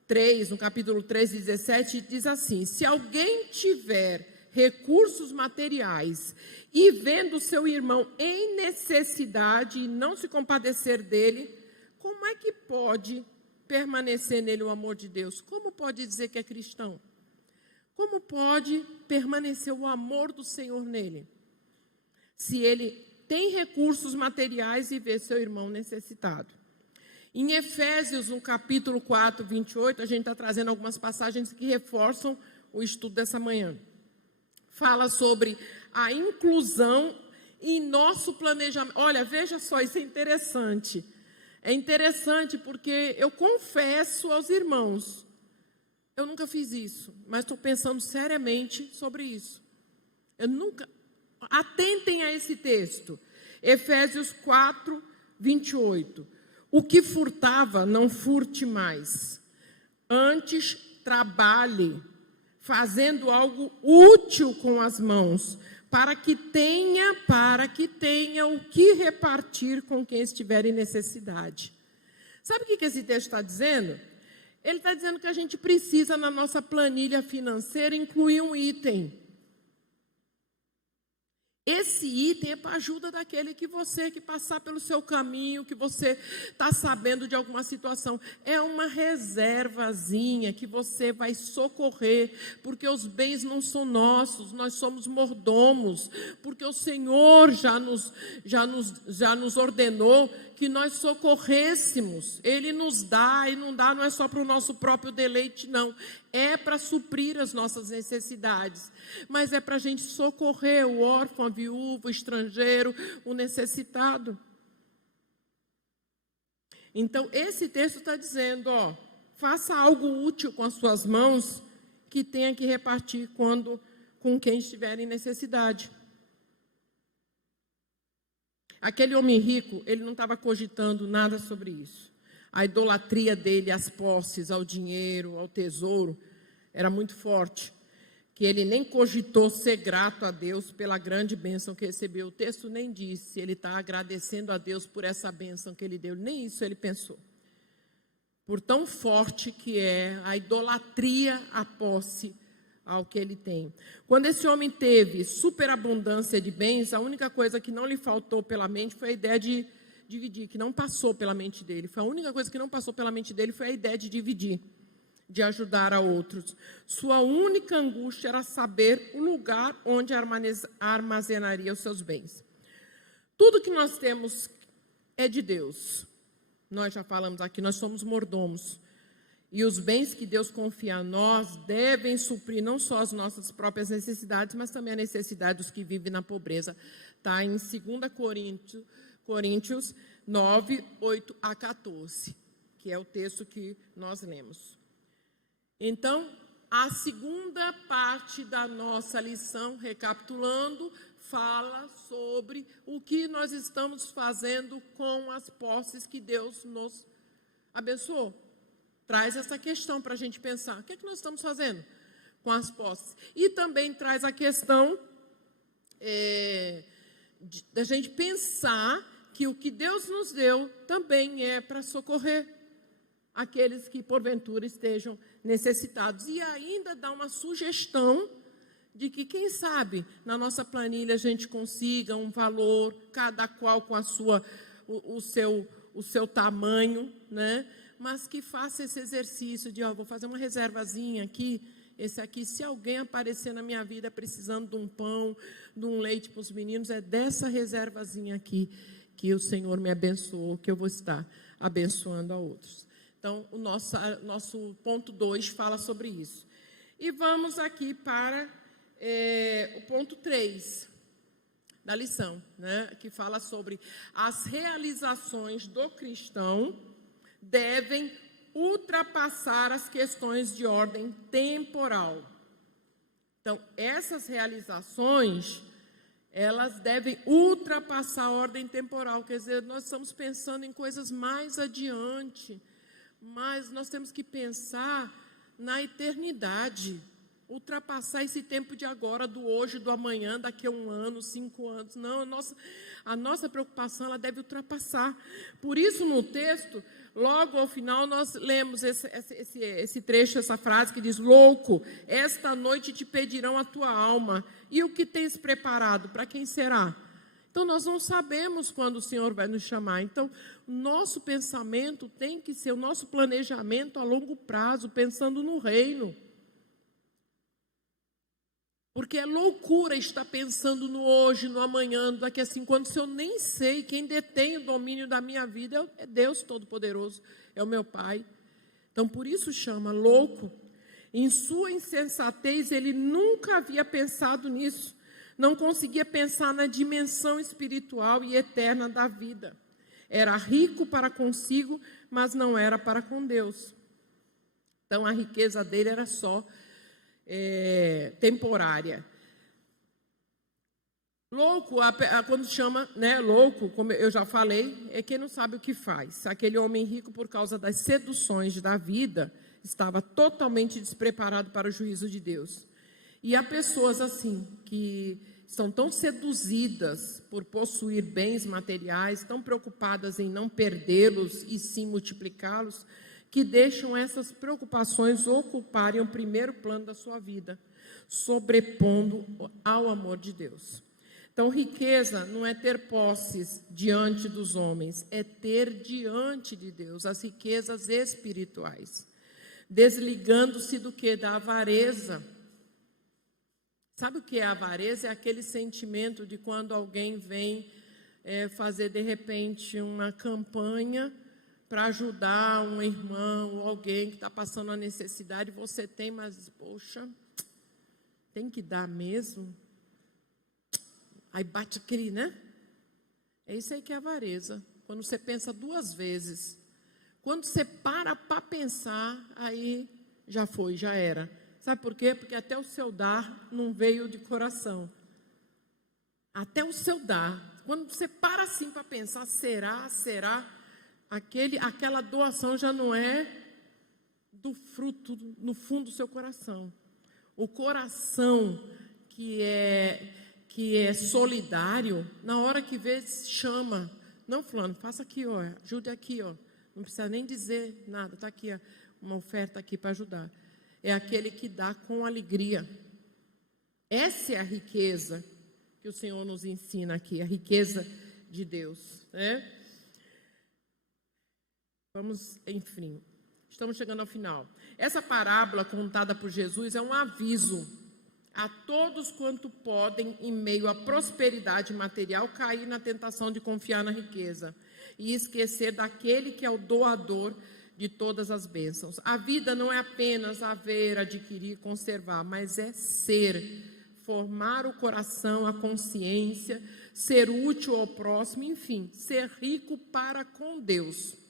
3, no capítulo 3, 17, diz assim, se alguém tiver recursos materiais e vendo seu irmão em necessidade e não se compadecer dele, como é que pode permanecer nele o amor de Deus? Como pode dizer que é cristão? Como pode permanecer o amor do Senhor nele? Se ele tem recursos materiais e vê seu irmão necessitado. Em Efésios, no capítulo 4, 28, a gente está trazendo algumas passagens que reforçam o estudo dessa manhã. Fala sobre a inclusão em nosso planejamento. Olha, veja só, isso é interessante. É interessante porque eu confesso aos irmãos Eu nunca fiz isso, mas estou pensando seriamente sobre isso. Atentem a esse texto. Efésios 4, 28. O que furtava, não furte mais. Antes, trabalhe, fazendo algo útil com as mãos, para que tenha o que repartir com quem estiver em necessidade. Sabe o que esse texto está dizendo? Ele está dizendo que a gente precisa, na nossa planilha financeira, incluir um item. Esse item é para ajuda daquele que passar pelo seu caminho, que você está sabendo de alguma situação. É uma reservazinha que você vai socorrer, porque os bens não são nossos, nós somos mordomos, porque o Senhor já nos ordenou que nós socorrêssemos. Ele nos dá, e não é só para o nosso próprio deleite, não. É para suprir as nossas necessidades, mas é para a gente socorrer o órfão, a viúva, o estrangeiro, o necessitado. Então, esse texto está dizendo, faça algo útil com as suas mãos, que tenha que repartir com quem estiver em necessidade. Aquele homem rico, ele não estava cogitando nada sobre isso. A idolatria dele às posses, ao dinheiro, ao tesouro, era muito forte, que ele nem cogitou ser grato a Deus pela grande bênção que recebeu. O texto nem disse se ele está agradecendo a Deus por essa bênção que ele deu, nem isso ele pensou. Por tão forte que é a idolatria à posse ao que ele tem. Quando esse homem teve superabundância de bens, a única coisa que não lhe faltou pela mente foi a ideia de dividir, que não passou pela mente dele. Foi a única coisa que não passou pela mente dele foi a ideia de dividir, de ajudar a outros. Sua única angústia era saber o lugar onde armazenaria os seus bens. Tudo que nós temos é de Deus. Nós já falamos aqui, nós somos mordomos. E os bens que Deus confia a nós devem suprir não só as nossas próprias necessidades, mas também a necessidade dos que vivem na pobreza. Está em 2 Coríntios 9, 8 a 14, que é o texto que nós lemos. Então, a segunda parte da nossa lição, recapitulando, fala sobre o que nós estamos fazendo com as posses que Deus nos abençoou. Traz essa questão para a gente pensar. O que é que nós estamos fazendo com as posses? E também traz a questão da gente pensar que o que Deus nos deu também é para socorrer aqueles que porventura estejam necessitados. E ainda dá uma sugestão de que, quem sabe, na nossa planilha a gente consiga um valor, cada qual com o seu tamanho, né? Mas que faça esse exercício de, vou fazer uma reservazinha aqui, esse aqui, se alguém aparecer na minha vida precisando de um pão, de um leite para os meninos, é dessa reservazinha aqui que o Senhor me abençoou, que eu vou estar abençoando a outros. Então, o nosso ponto 2 fala sobre isso. E vamos aqui para o ponto 3 da lição, né, que fala sobre as realizações do cristão devem ultrapassar as questões de ordem temporal. Então, essas realizações, elas devem ultrapassar a ordem temporal. Quer dizer, nós estamos pensando em coisas mais adiante, mas nós temos que pensar na eternidade, ultrapassar esse tempo de agora, do hoje, do amanhã, daqui a 1 ano, 5 anos. Não, a nossa preocupação, ela deve ultrapassar. Por isso, no texto, logo ao final, nós lemos esse trecho, essa frase que diz: louco, esta noite te pedirão a tua alma, e o que tens preparado, para quem será? Então, nós não sabemos quando o Senhor vai nos chamar. Então, nosso pensamento tem que ser o nosso planejamento a longo prazo, pensando no reino. Porque é loucura estar pensando no hoje, no amanhã, daqui a 5 anos, se eu nem sei. Quem detém o domínio da minha vida é Deus Todo-Poderoso, é o meu Pai. Então, por isso chama louco. Em sua insensatez, ele nunca havia pensado nisso. Não conseguia pensar na dimensão espiritual e eterna da vida. Era rico para consigo, mas não era para com Deus. Então, a riqueza dele era só temporária. Louco, quando chama, né, louco, como eu já falei, é quem não sabe o que faz. Aquele homem rico, por causa das seduções da vida, estava totalmente despreparado para o juízo de Deus. E há pessoas assim, que são tão seduzidas por possuir bens materiais, tão preocupadas em não perdê-los e sim multiplicá-los, que deixam essas preocupações ocuparem o primeiro plano da sua vida, sobrepondo ao amor de Deus. Então, riqueza não é ter posses diante dos homens, é ter diante de Deus as riquezas espirituais, desligando-se do que? Da avareza. Sabe o que é avareza? É aquele sentimento de quando alguém vem fazer, de repente, uma campanha para ajudar um irmão ou alguém que está passando uma necessidade, você tem, mas, poxa, tem que dar mesmo? Aí bate aquele, né? É isso aí que é avareza. Quando você pensa duas vezes. Quando você para pensar, aí já foi, já era. Sabe por quê? Porque até o seu dar não veio de coração. Até o seu dar. Quando você para assim para pensar, será? Aquela doação já não é do fruto, no fundo do seu coração. O coração que é solidário, na hora que vê, chama. Não, fulano, faça aqui, ó, ajude aqui, ó. Não precisa nem dizer nada, está aqui, ó, uma oferta aqui para ajudar. É aquele que dá com alegria. Essa é a riqueza que o Senhor nos ensina aqui, a riqueza de Deus, né? Vamos, enfim, estamos chegando ao final. Essa parábola contada por Jesus é um aviso a todos quanto podem, em meio à prosperidade material, cair na tentação de confiar na riqueza e esquecer daquele que é o doador de todas as bênçãos. A vida não é apenas haver, adquirir, conservar, mas é ser, formar o coração, a consciência, ser útil ao próximo, enfim, ser rico para com Deus.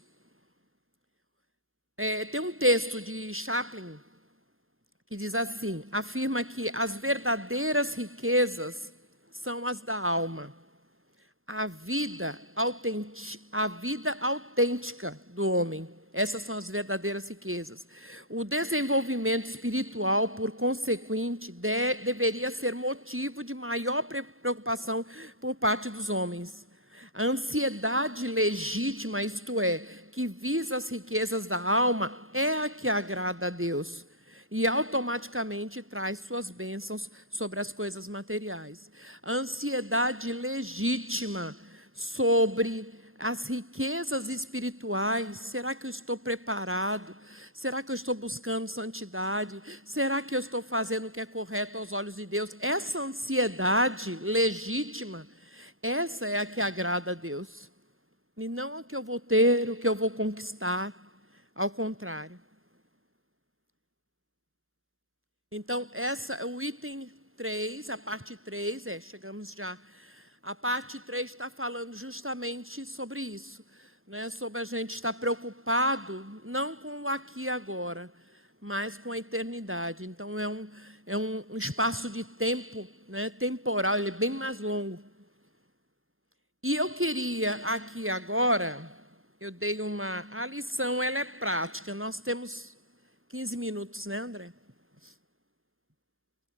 Tem um texto de Chaplin que diz assim, afirma que as verdadeiras riquezas são as da alma. A vida autêntica do homem. Essas são as verdadeiras riquezas. O desenvolvimento espiritual, por consequente, deveria ser motivo de maior preocupação por parte dos homens. A ansiedade legítima, isto é, que visa as riquezas da alma, é a que agrada a Deus e automaticamente traz suas bênçãos sobre as coisas materiais. A ansiedade legítima sobre as riquezas espirituais, será que eu estou preparado? Será que eu estou buscando santidade? Será que eu estou fazendo o que é correto aos olhos de Deus? Essa ansiedade legítima, essa é a que agrada a Deus. E não a que eu vou ter, o que eu vou conquistar, ao contrário. Então, o item 3, a parte 3, chegamos já. A parte 3 está falando justamente sobre isso, né? Sobre a gente estar preocupado, não com o aqui e agora, mas com a eternidade. Então, é um espaço de tempo, né, temporal, ele é bem mais longo. E eu queria aqui agora, eu dei a lição, ela é prática, nós temos 15 minutos, né, André?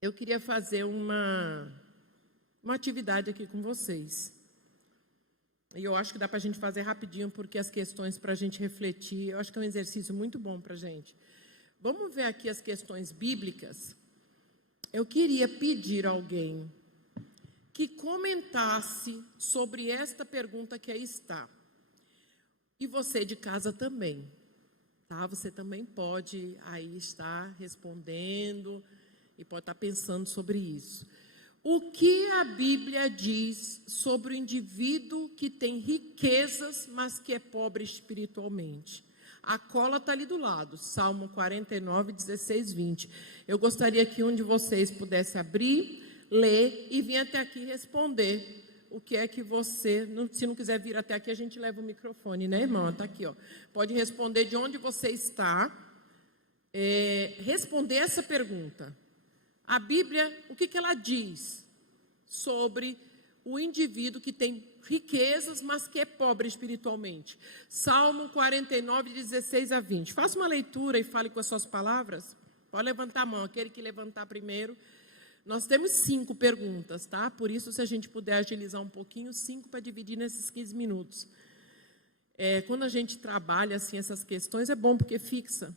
Eu queria fazer uma atividade aqui com vocês. E eu acho que dá para a gente fazer rapidinho, porque as questões para a gente refletir, eu acho que é um exercício muito bom para a gente. Vamos ver aqui as questões bíblicas. Eu queria pedir a alguém que comentasse sobre esta pergunta que aí está. E você de casa também, tá? Você também pode aí estar respondendo e pode estar pensando sobre isso. O que a Bíblia diz sobre o indivíduo que tem riquezas, mas que é pobre espiritualmente? A cola está ali do lado, Salmo 49, 16, 20. Eu gostaria que um de vocês pudesse abrir, ler e vir até aqui responder o que é que você, se não quiser vir até aqui, a gente leva o microfone, né, irmão? Está aqui, ó. Pode responder de onde você está, responder essa pergunta. A Bíblia, o que ela diz sobre o indivíduo que tem riquezas, mas que é pobre espiritualmente? Salmo 49, 16 a 20. Faça uma leitura e fale com as suas palavras. Pode levantar a mão, aquele que levantar primeiro. Nós temos 5 perguntas, tá? Por isso, se a gente puder agilizar um pouquinho, 5 para dividir nesses 15 minutos. Quando a gente trabalha assim essas questões, é bom porque fixa.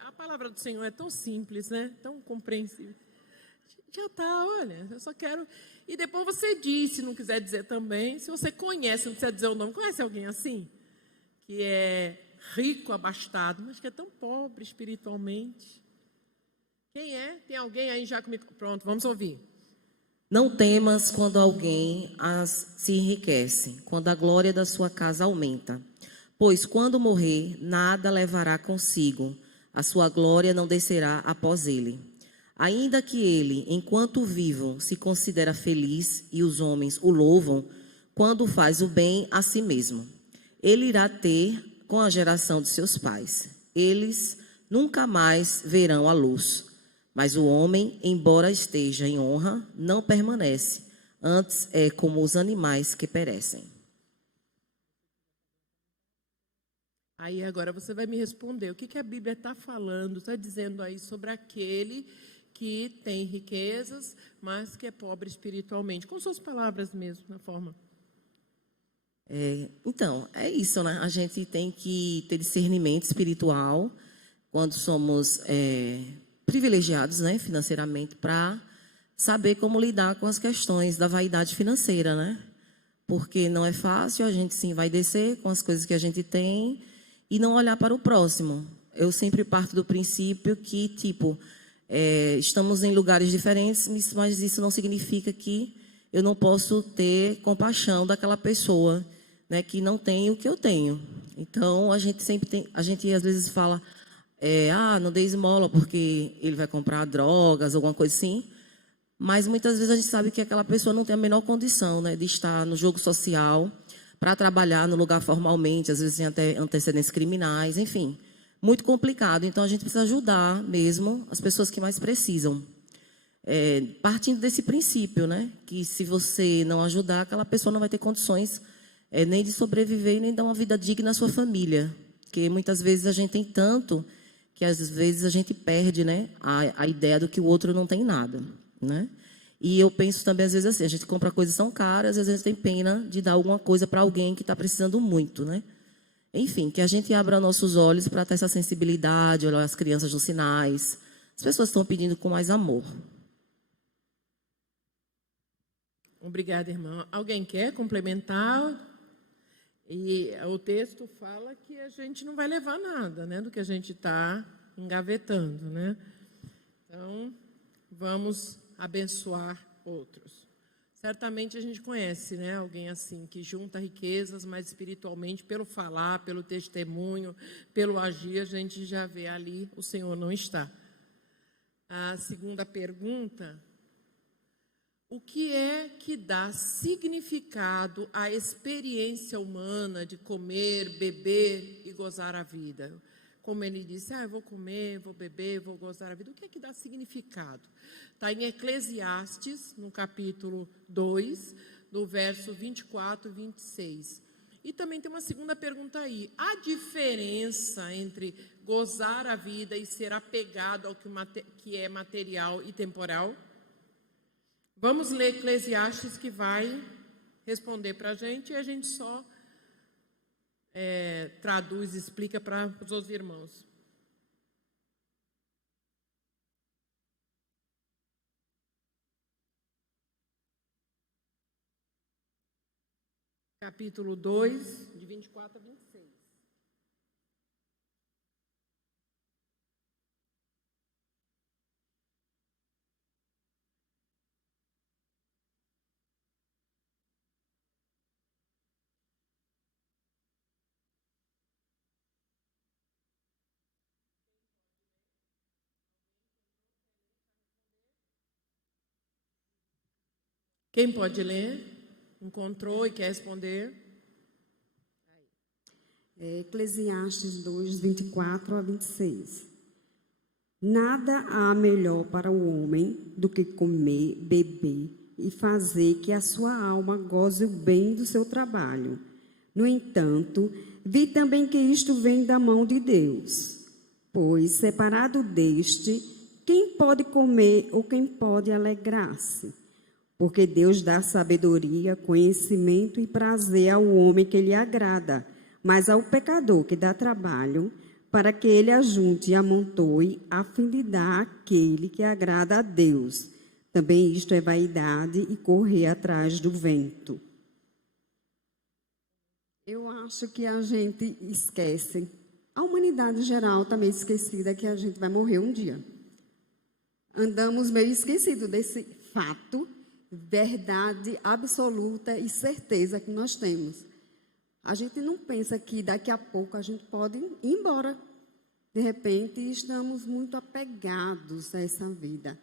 A palavra do Senhor é tão simples, né? Tão compreensível. Já está, olha, eu só quero... E depois você diz, se não quiser dizer também, se você conhece, não precisa dizer o nome, conhece alguém assim? Que é rico, abastado, mas que é tão pobre espiritualmente. Quem é? Tem alguém aí já comigo? Pronto, vamos ouvir. Não temas quando alguém se enriquece, quando a glória da sua casa aumenta. Pois quando morrer, nada levará consigo, a sua glória não descerá após ele. Ainda que ele, enquanto vivo, se considera feliz e os homens o louvam, quando faz o bem a si mesmo. Ele irá ter com a geração de seus pais. Eles nunca mais verão a luz. Mas o homem, embora esteja em honra, não permanece. Antes é como os animais que perecem. Aí agora você vai me responder. O que a Bíblia está falando, está dizendo aí sobre aquele que tem riquezas, mas que é pobre espiritualmente? Com suas palavras mesmo, na forma. Então, é isso, né? A gente tem que ter discernimento espiritual quando somos privilegiados, né, financeiramente, para saber como lidar com as questões da vaidade financeira, né? Porque não é fácil, a gente sim vai descer com as coisas que a gente tem e não olhar para o próximo. Eu sempre parto do princípio que, estamos em lugares diferentes, mas isso não significa que eu não posso ter compaixão daquela pessoa, né, que não tem o que eu tenho. Então, a gente às vezes fala, não dê esmola porque ele vai comprar drogas, alguma coisa assim. Mas muitas vezes a gente sabe que aquela pessoa não tem a menor condição, né, de estar no jogo social, para trabalhar no lugar formalmente, às vezes tem até antecedentes criminais, enfim, muito complicado. Então, a gente precisa ajudar mesmo as pessoas que mais precisam. Partindo desse princípio, né, que se você não ajudar, aquela pessoa não vai ter condições nem de sobreviver, nem de dar uma vida digna à sua família. Porque muitas vezes a gente tem tanto que às vezes a gente perde, né, a ideia do que o outro não tem nada, né? E eu penso também, às vezes, assim, a gente compra coisas tão caras, às vezes tem pena de dar alguma coisa para alguém que está precisando muito, né? Enfim, que a gente abra nossos olhos para ter essa sensibilidade, olhar as crianças nos sinais. As pessoas estão pedindo com mais amor. Obrigada, irmã. Alguém quer complementar? E o texto fala que a gente não vai levar nada, né, do que a gente está engavetando, né? Então, vamos abençoar outros. Certamente a gente conhece, né, alguém assim, que junta riquezas, mas espiritualmente, pelo falar, pelo testemunho, pelo agir, a gente já vê ali, o Senhor não está. A segunda pergunta: o que é que dá significado à experiência humana de comer, beber e gozar a vida? Como ele disse, eu vou comer, vou beber, vou gozar a vida. O que é que dá significado? Está em Eclesiastes, no capítulo 2, no verso 24 e 26. E também tem uma segunda pergunta aí. Há diferença entre gozar a vida e ser apegado ao que é material e temporal? Vamos ler Eclesiastes, que vai responder para a gente, e a gente só traduz, explica para os outros irmãos. capítulo 2, de 24 a 26. Quem pode ler? Encontrou e quer responder? Eclesiastes 2, 24 a 26. Nada há melhor para o homem do que comer, beber e fazer que a sua alma goze o bem do seu trabalho. No entanto, vi também que isto vem da mão de Deus. Pois, separado deste, quem pode comer ou quem pode alegrar-se? Porque Deus dá sabedoria, conhecimento e prazer ao homem que lhe agrada, mas ao pecador que dá trabalho, para que ele ajunte e amontoe, a fim de dar àquele que agrada a Deus. Também isto é vaidade e correr atrás do vento. Eu acho que a gente esquece, a humanidade em geral está meio esquecida que a gente vai morrer um dia. Andamos meio esquecidos desse fato, verdade absoluta e certeza que nós temos. A gente não pensa que daqui a pouco a gente pode ir embora. De repente, estamos muito apegados a essa vida.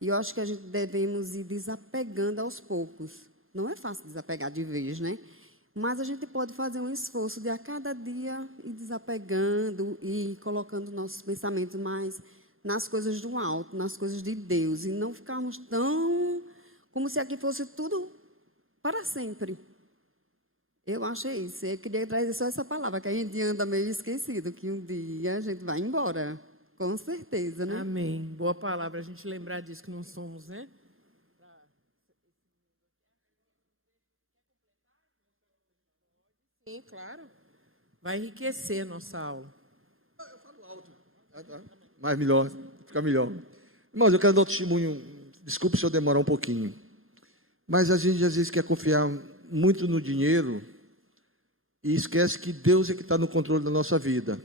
E eu acho que a gente devemos ir desapegando aos poucos. Não é fácil desapegar de vez, né? Mas a gente pode fazer um esforço de a cada dia ir desapegando e colocando nossos pensamentos mais nas coisas do alto, nas coisas de Deus. E não ficarmos tão... como se aqui fosse tudo para sempre. Eu acho isso. Eu queria trazer só essa palavra, que a gente anda meio esquecido, que um dia a gente vai embora. Com certeza, né? Amém. Boa palavra, a gente lembrar disso que não somos, né? Sim, claro. Vai enriquecer a nossa aula. Eu falo alto. Mas melhor, fica melhor. Irmãos, eu quero dar um testemunho. Desculpe se eu demorar um pouquinho. Mas a gente às vezes quer confiar muito no dinheiro e esquece que Deus é que está no controle da nossa vida.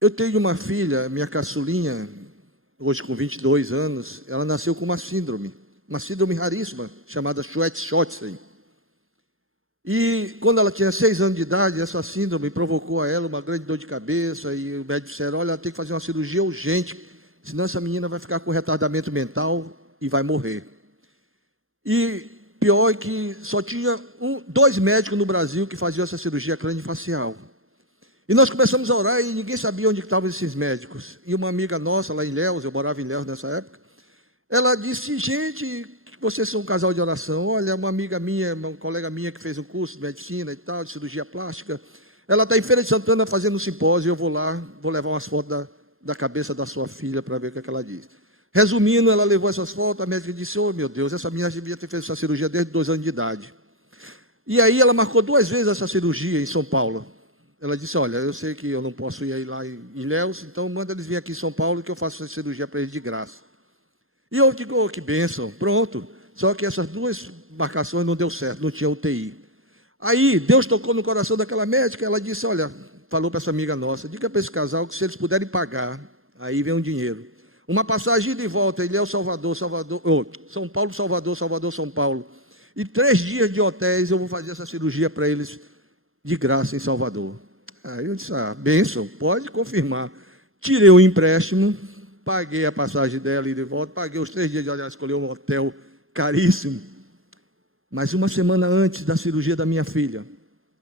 Eu tenho uma filha, minha caçulinha, hoje com 22 anos, ela nasceu com uma síndrome raríssima, chamada Schwartz-Schultzen. E quando ela tinha 6 anos de idade, essa síndrome provocou a ela uma grande dor de cabeça e o médico disseram, olha, ela tem que fazer uma cirurgia urgente, senão essa menina vai ficar com retardamento mental e vai morrer. E pior é que só tinha 2 médicos no Brasil que faziam essa cirurgia craniofacial. E nós começamos a orar e ninguém sabia onde estavam esses médicos. E uma amiga nossa lá em Ilhéus, eu morava em Ilhéus nessa época, ela disse, gente, vocês são um casal de oração, olha, uma amiga minha, uma colega minha que fez um curso de medicina e tal, de cirurgia plástica, ela está em Feira de Santana fazendo um simpósio, eu vou lá, vou levar umas fotos da cabeça da sua filha para ver o que é que ela diz. Resumindo, ela levou essas fotos, a médica disse, oh meu Deus, essa menina devia ter feito essa cirurgia desde 2 anos de idade. E aí ela marcou 2 vezes essa cirurgia em São Paulo. Ela disse, olha, eu sei que eu não posso ir lá em Ilhéus, então manda eles virem aqui em São Paulo que eu faço essa cirurgia para eles de graça. E eu digo, oh, que bênção, pronto. Só que essas 2 marcações não deu certo, não tinha UTI. Aí Deus tocou no coração daquela médica, ela disse, olha, falou para essa amiga nossa, diga para esse casal que se eles puderem pagar, aí vem um dinheiro. Uma passagem de volta, ele é o Salvador, São Paulo, Salvador, Salvador, São Paulo. E 3 dias de hotéis eu vou fazer essa cirurgia para eles de graça em Salvador. Aí eu disse, bênção, pode confirmar. Tirei o empréstimo, paguei a passagem dela e de volta, paguei os 3 dias de hotel, escolhi um hotel caríssimo. Mas uma semana antes da cirurgia da minha filha,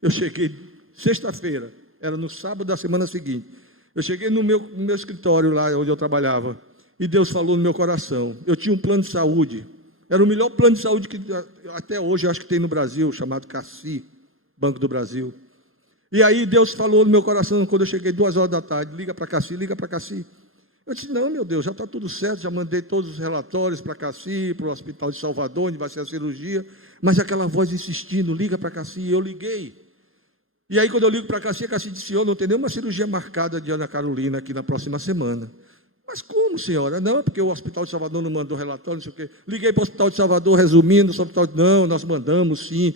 eu cheguei sexta-feira, era no sábado da semana seguinte, eu cheguei no meu escritório lá onde eu trabalhava, e Deus falou no meu coração, eu tinha um plano de saúde, era o melhor plano de saúde que até hoje eu acho que tem no Brasil, chamado CACI, Banco do Brasil. E aí Deus falou no meu coração, quando eu cheguei 2 horas da tarde, liga para CACI, liga para CACI. Eu disse, não, meu Deus, já está tudo certo, já mandei todos os relatórios para CACI, para o Hospital de Salvador, onde vai ser a cirurgia, mas aquela voz insistindo, liga para CACI, eu liguei. E aí quando eu ligo para a CACI disse, não tem nenhuma cirurgia marcada de Ana Carolina aqui na próxima semana. Mas como, senhora? Não, é porque o Hospital de Salvador não mandou relatório, não sei o quê. Liguei para o Hospital de Salvador, resumindo, o hospital não, nós mandamos sim.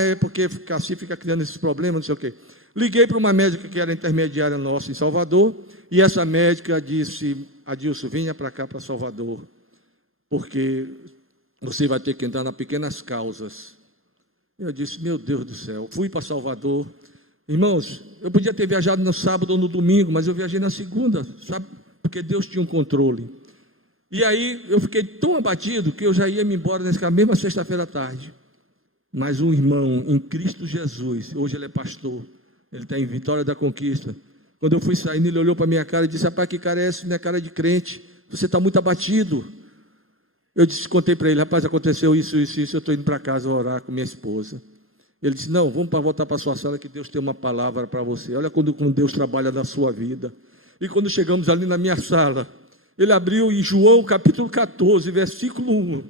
É porque fica criando esses problemas, não sei o quê. Liguei para uma médica que era intermediária nossa em Salvador, e essa médica disse: Adilson, venha para cá, para Salvador, porque você vai ter que entrar nas pequenas causas. Eu disse: meu Deus do céu. Fui para Salvador. Irmãos, eu podia ter viajado no sábado ou no domingo, mas eu viajei na segunda, sabe? Porque Deus tinha um controle. E aí eu fiquei tão abatido que eu já ia me embora nessa mesma sexta-feira à tarde. Mas um irmão em Cristo Jesus, hoje ele é pastor, ele está em Vitória da Conquista. Quando eu fui saindo, ele olhou para a minha cara e disse: rapaz, que cara é essa? Minha cara de crente, você está muito abatido. Eu contei para ele: rapaz, aconteceu isso, eu estou indo para casa orar com minha esposa. Ele disse: não, vamos voltar para a sua sala que Deus tem uma palavra para você. Olha como Deus trabalha na sua vida. E quando chegamos ali na minha sala, ele abriu em João capítulo 14, versículo 1.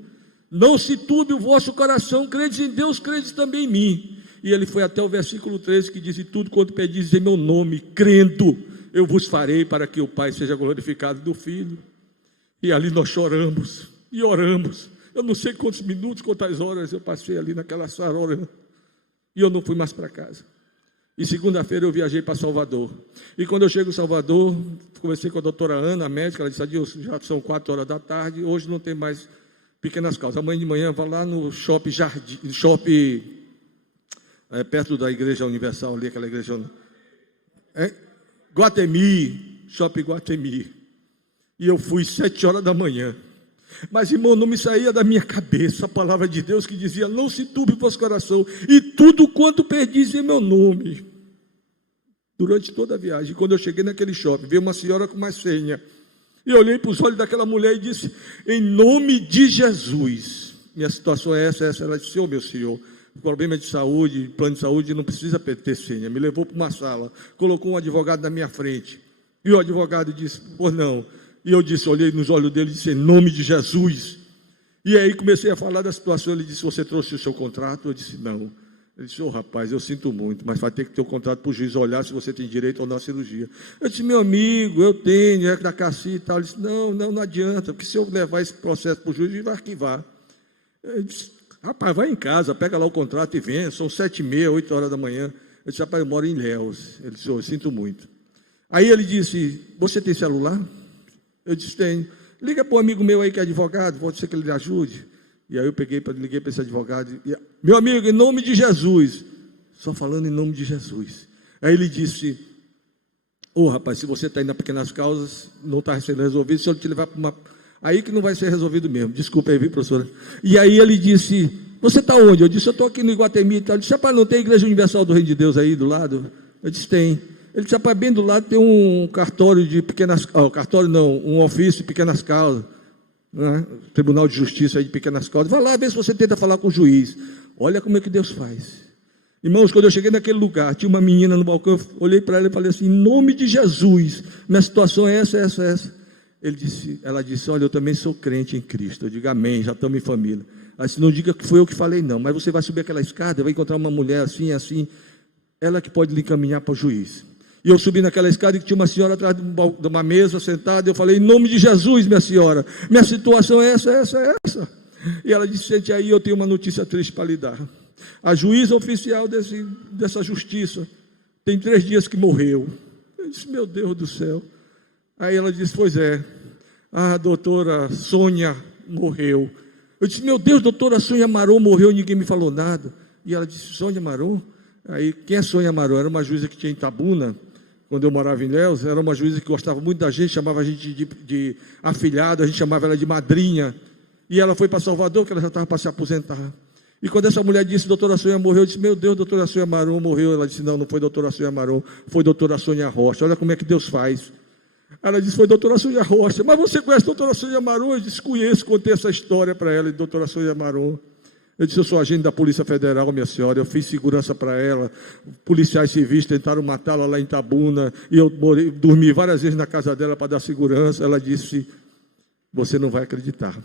Não se turbe o vosso coração, credes em Deus, credes também em mim. E ele foi até o versículo 13, que diz: e tudo quanto pedis em meu nome, crendo, eu vos farei, para que o Pai seja glorificado do Filho. E ali nós choramos e oramos. Eu não sei quantos minutos, quantas horas eu passei ali naquela sala orando. E eu não fui mais para casa. E segunda-feira eu viajei para Salvador. E quando eu chego em Salvador, conversei com a doutora Ana, a médica. Ela disse: Adilson, já são 4 horas da tarde, hoje não tem mais pequenas causas. Amanhã de manhã vá lá no shopping Jardim, perto da Igreja Universal ali, aquela igreja Guatemi, shopping Guatemi. E eu fui 7 horas da manhã. Mas, irmão, não me saía da minha cabeça a palavra de Deus que dizia: não se turbe o vosso coração, e tudo quanto perdis em meu nome. Durante toda a viagem, quando eu cheguei naquele shopping, veio uma senhora com uma senha, e eu olhei para os olhos daquela mulher e disse: em nome de Jesus, minha situação é essa. Ela disse: meu senhor, problema de saúde, plano de saúde, não precisa ter senha. Me levou para uma sala, colocou um advogado na minha frente, e o advogado disse: pois não. E eu disse, olhei nos olhos dele e disse: em nome de Jesus. E aí comecei a falar da situação. Ele disse: você trouxe o seu contrato? Eu disse: não. Ele disse: rapaz, eu sinto muito, mas vai ter que ter o contrato para o juiz olhar se você tem direito ou não à cirurgia. Eu disse: meu amigo, eu tenho, é da Cassi e tal. Ele disse: não adianta, porque se eu levar esse processo para o juiz, ele vai arquivar. Eu disse: rapaz, vai em casa, pega lá o contrato e vem. São 7h30, 8 horas da manhã. Eu disse: rapaz, eu moro em Ilhéus. Ele disse: eu sinto muito. Aí ele disse: você tem celular? Eu disse: tenho. Liga para um amigo meu aí que é advogado, pode ser que ele lhe ajude. E aí eu liguei para esse advogado, e, meu amigo, em nome de Jesus, só falando em nome de Jesus. Aí ele disse: rapaz, se você está indo a pequenas causas, não está sendo resolvido, se eu te levar para uma... Aí que não vai ser resolvido mesmo, desculpa aí, viu, professora? E aí ele disse: você está onde? Eu disse: eu estou aqui no Iguatemi e tal. Ele disse: rapaz, não tem Igreja Universal do Reino de Deus aí do lado? Eu disse: tem. Ele disse: rapaz, bem do lado tem um cartório de pequenas... cartório não, um ofício de pequenas causas, né? Tribunal de Justiça aí de pequenas causas. Vai lá ver se você tenta falar com o juiz. Olha como é que Deus faz. Irmãos, quando eu cheguei naquele lugar, tinha uma menina no balcão, eu olhei para ela e falei assim: em nome de Jesus, minha situação é essa. Ela disse: olha, eu também sou crente em Cristo. Eu digo: amém, já estamos em família. Ela disse: não diga que foi eu que falei não, mas você vai subir aquela escada, vai encontrar uma mulher assim, ela que pode lhe encaminhar para o juiz. E eu subi naquela escada e tinha uma senhora atrás de uma mesa sentada, e eu falei: em nome de Jesus, minha senhora, minha situação é essa. E ela disse: sente aí, eu tenho uma notícia triste para lhe dar. A juíza oficial dessa justiça tem 3 dias que morreu. Eu disse: meu Deus do céu. Aí ela disse: pois é, a doutora Sônia morreu. Eu disse: meu Deus, doutora Sônia Maron morreu, ninguém me falou nada. E ela disse: Sônia Maron? Aí, quem é Sônia Maron? Era uma juíza que tinha em Itabuna, quando eu morava em Ilhéus. Era uma juíza que gostava muito da gente, chamava a gente de afilhado, a gente chamava ela de madrinha. E ela foi para Salvador, que ela já estava para se aposentar. E quando essa mulher disse: doutora Sônia morreu, eu disse: meu Deus, doutora Sônia Maron morreu. Ela disse: não foi doutora Sônia Maron, foi doutora Sônia Rocha. Olha como é que Deus faz. Ela disse: foi doutora Sônia Rocha. Mas você conhece a doutora Sônia Maron? Eu disse: conheço, contei essa história para ela, de doutora Sônia Maron. Eu disse: eu sou agente da Polícia Federal, minha senhora, eu fiz segurança para ela, policiais civis tentaram matá-la lá em Itabuna, e eu dormi várias vezes na casa dela para dar segurança. Ela disse: você não vai acreditar.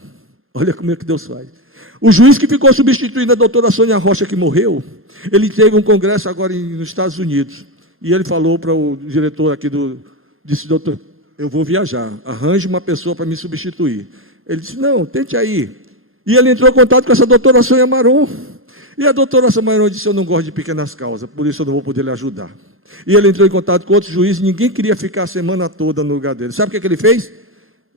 Olha como é que Deus faz. O juiz que ficou substituindo a doutora Sônia Rocha, que morreu, ele teve um congresso agora nos Estados Unidos, e ele falou para o diretor aqui disse: doutor, eu vou viajar, arranje uma pessoa para me substituir. Ele disse, não, tente aí. E ele entrou em contato com essa doutora Sônia Maron. E a doutora Sônia Maron disse, eu não gosto de pequenas causas, por isso eu não vou poder lhe ajudar. E ele entrou em contato com outro juiz, ninguém queria ficar a semana toda no lugar dele. Sabe o que ele fez?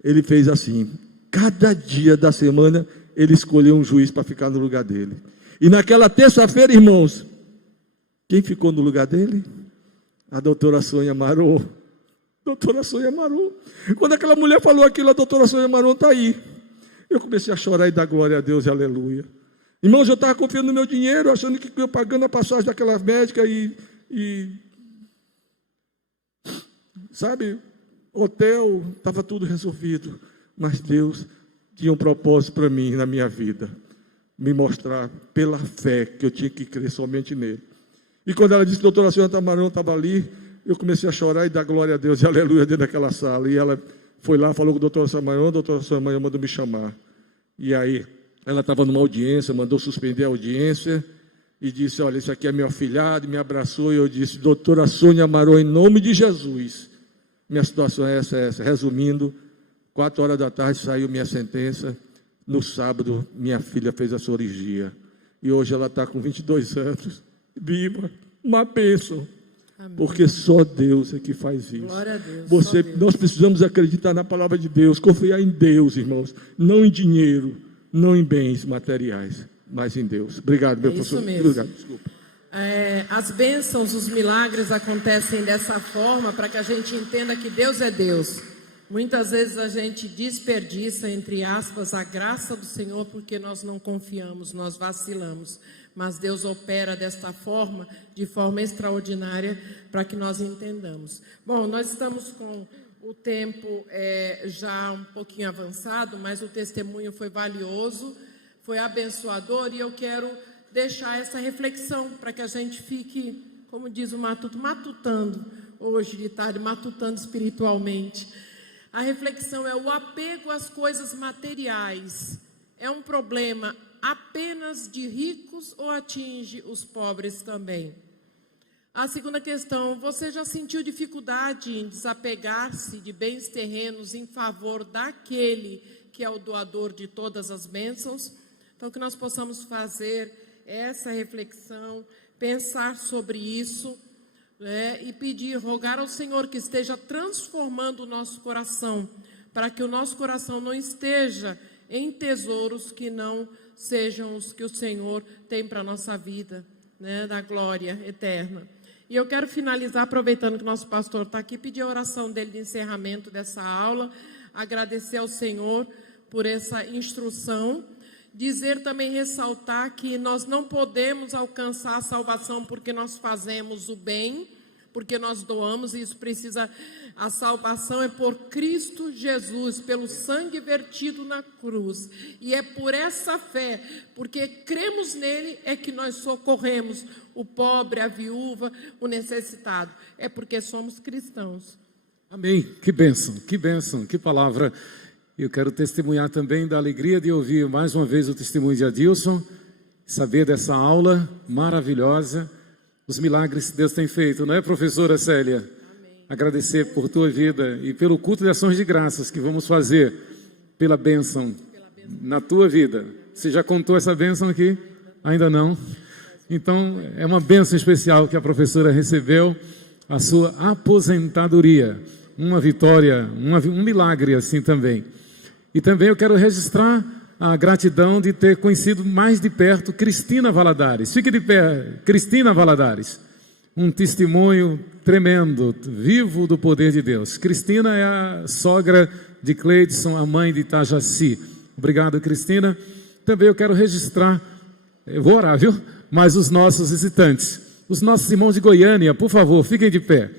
Ele fez assim, cada dia da semana, ele escolheu um juiz para ficar no lugar dele. E naquela terça-feira, irmãos, quem ficou no lugar dele? A doutora Sônia Maron. Doutora Sônia Maron. Quando aquela mulher falou aquilo, a doutora Sônia Maron está aí. Eu comecei a chorar e dar glória a Deus e aleluia. Irmãos, eu estava confiando no meu dinheiro, achando que eu pagando a passagem daquela médica sabe, hotel, estava tudo resolvido. Mas Deus tinha um propósito para mim na minha vida. Me mostrar pela fé que eu tinha que crer somente nele. E quando ela disse que a doutora Sônia Maron estava ali, eu comecei a chorar e dar glória a Deus e aleluia dentro daquela sala. E ela foi lá, falou com a doutora Sônia Maron, a doutora Sônia Maron mandou me chamar. E aí, ela estava numa audiência, mandou suspender a audiência e disse, olha, isso aqui é meu afilhado, me abraçou e eu disse, doutora Sônia Maron, em nome de Jesus, minha situação é essa. Resumindo, 4 horas da tarde saiu minha sentença, no sábado minha filha fez a cirurgia e hoje ela está com 22 anos, viva, uma bênção. Amém. Porque só Deus é que faz isso. Glória a Deus, nós precisamos acreditar na palavra de Deus, confiar em Deus, irmãos, não em dinheiro, não em bens materiais, mas em Deus. Obrigado, meu professor. Isso mesmo. Obrigado, desculpa. As bênçãos, os milagres acontecem dessa forma para que a gente entenda que Deus é Deus. Muitas vezes a gente desperdiça, entre aspas, a graça do Senhor porque nós não confiamos, nós vacilamos. Mas Deus opera desta forma, de forma extraordinária, para que nós entendamos. Bom, nós estamos com o tempo já um pouquinho avançado, mas o testemunho foi valioso, foi abençoador, e eu quero deixar essa reflexão para que a gente fique, como diz o Matuto, matutando hoje de tarde, matutando espiritualmente. A reflexão é o apego às coisas materiais. É um problema apenas de ricos ou atinge os pobres também? A segunda questão, você já sentiu dificuldade em desapegar-se de bens terrenos em favor daquele que é o doador de todas as bênçãos? Então, que nós possamos fazer essa reflexão, pensar sobre isso, e pedir, rogar ao Senhor que esteja transformando o nosso coração, para que o nosso coração não esteja em tesouros que não sejam os que o Senhor tem para a nossa vida, da glória eterna. E eu quero finalizar, aproveitando que o nosso pastor está aqui, pedir a oração dele de encerramento dessa aula, agradecer ao Senhor por essa instrução, dizer também, ressaltar que nós não podemos alcançar a salvação porque nós fazemos o bem, porque nós doamos, e isso precisa, a salvação é por Cristo Jesus, pelo sangue vertido na cruz, e é por essa fé, porque cremos nele, é que nós socorremos o pobre, a viúva, o necessitado, é porque somos cristãos. Amém, que bênção, que palavra. Eu quero testemunhar também da alegria de ouvir mais uma vez o testemunho de Adilson, saber dessa aula maravilhosa, os milagres que Deus tem feito, não é, professora Célia? Amém. Agradecer por tua vida e pelo culto de ações de graças que vamos fazer pela bênção na tua vida. Você já contou essa bênção aqui? Ainda não? Então, é uma bênção especial que a professora recebeu, a sua aposentadoria, uma vitória, um milagre assim também. E também eu quero registrar a gratidão de ter conhecido mais de perto Cristina Valadares. Fique de pé, Cristina Valadares. Um testemunho tremendo, vivo do poder de Deus. Cristina é a sogra de Cleidson, a mãe de Itajaci. Obrigado, Cristina. Também eu quero registrar, eu vou orar, viu? Mas os nossos visitantes, os nossos irmãos de Goiânia, por favor, fiquem de pé.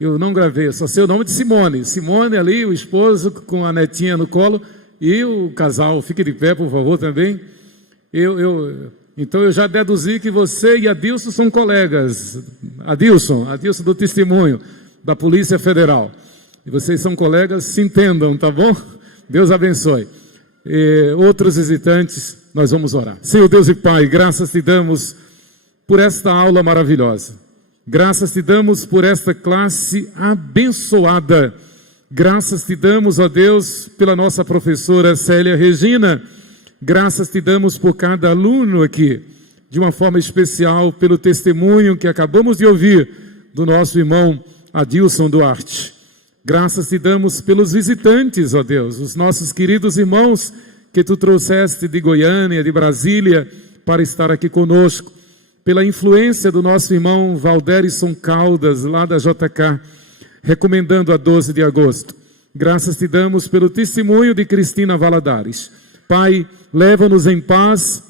Eu não gravei, eu só sei o nome de Simone. Simone ali, o esposo com a netinha no colo. E o casal, fique de pé, por favor, também. Então eu já deduzi que você e Adilson são colegas. Adilson do testemunho da Polícia Federal. E vocês são colegas, se entendam, tá bom? Deus abençoe. Outros visitantes, nós vamos orar. Senhor Deus e Pai, graças te damos por esta aula maravilhosa. Graças te damos por esta classe abençoada. Graças te damos, ó Deus, pela nossa professora Célia Regina. Graças te damos por cada aluno aqui, de uma forma especial pelo testemunho que acabamos de ouvir do nosso irmão Adilson Duarte. Graças te damos pelos visitantes, ó Deus, os nossos queridos irmãos que tu trouxeste de Goiânia, de Brasília, para estar aqui conosco. Pela influência do nosso irmão Valderison Caldas, lá da JK, recomendando a 12 de agosto. Graças te damos pelo testemunho de Cristina Valadares. Pai, leva-nos em paz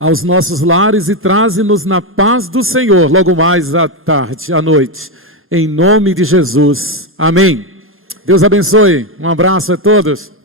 aos nossos lares e traze-nos na paz do Senhor, logo mais à tarde, à noite. Em nome de Jesus. Amém. Deus abençoe. Um abraço a todos.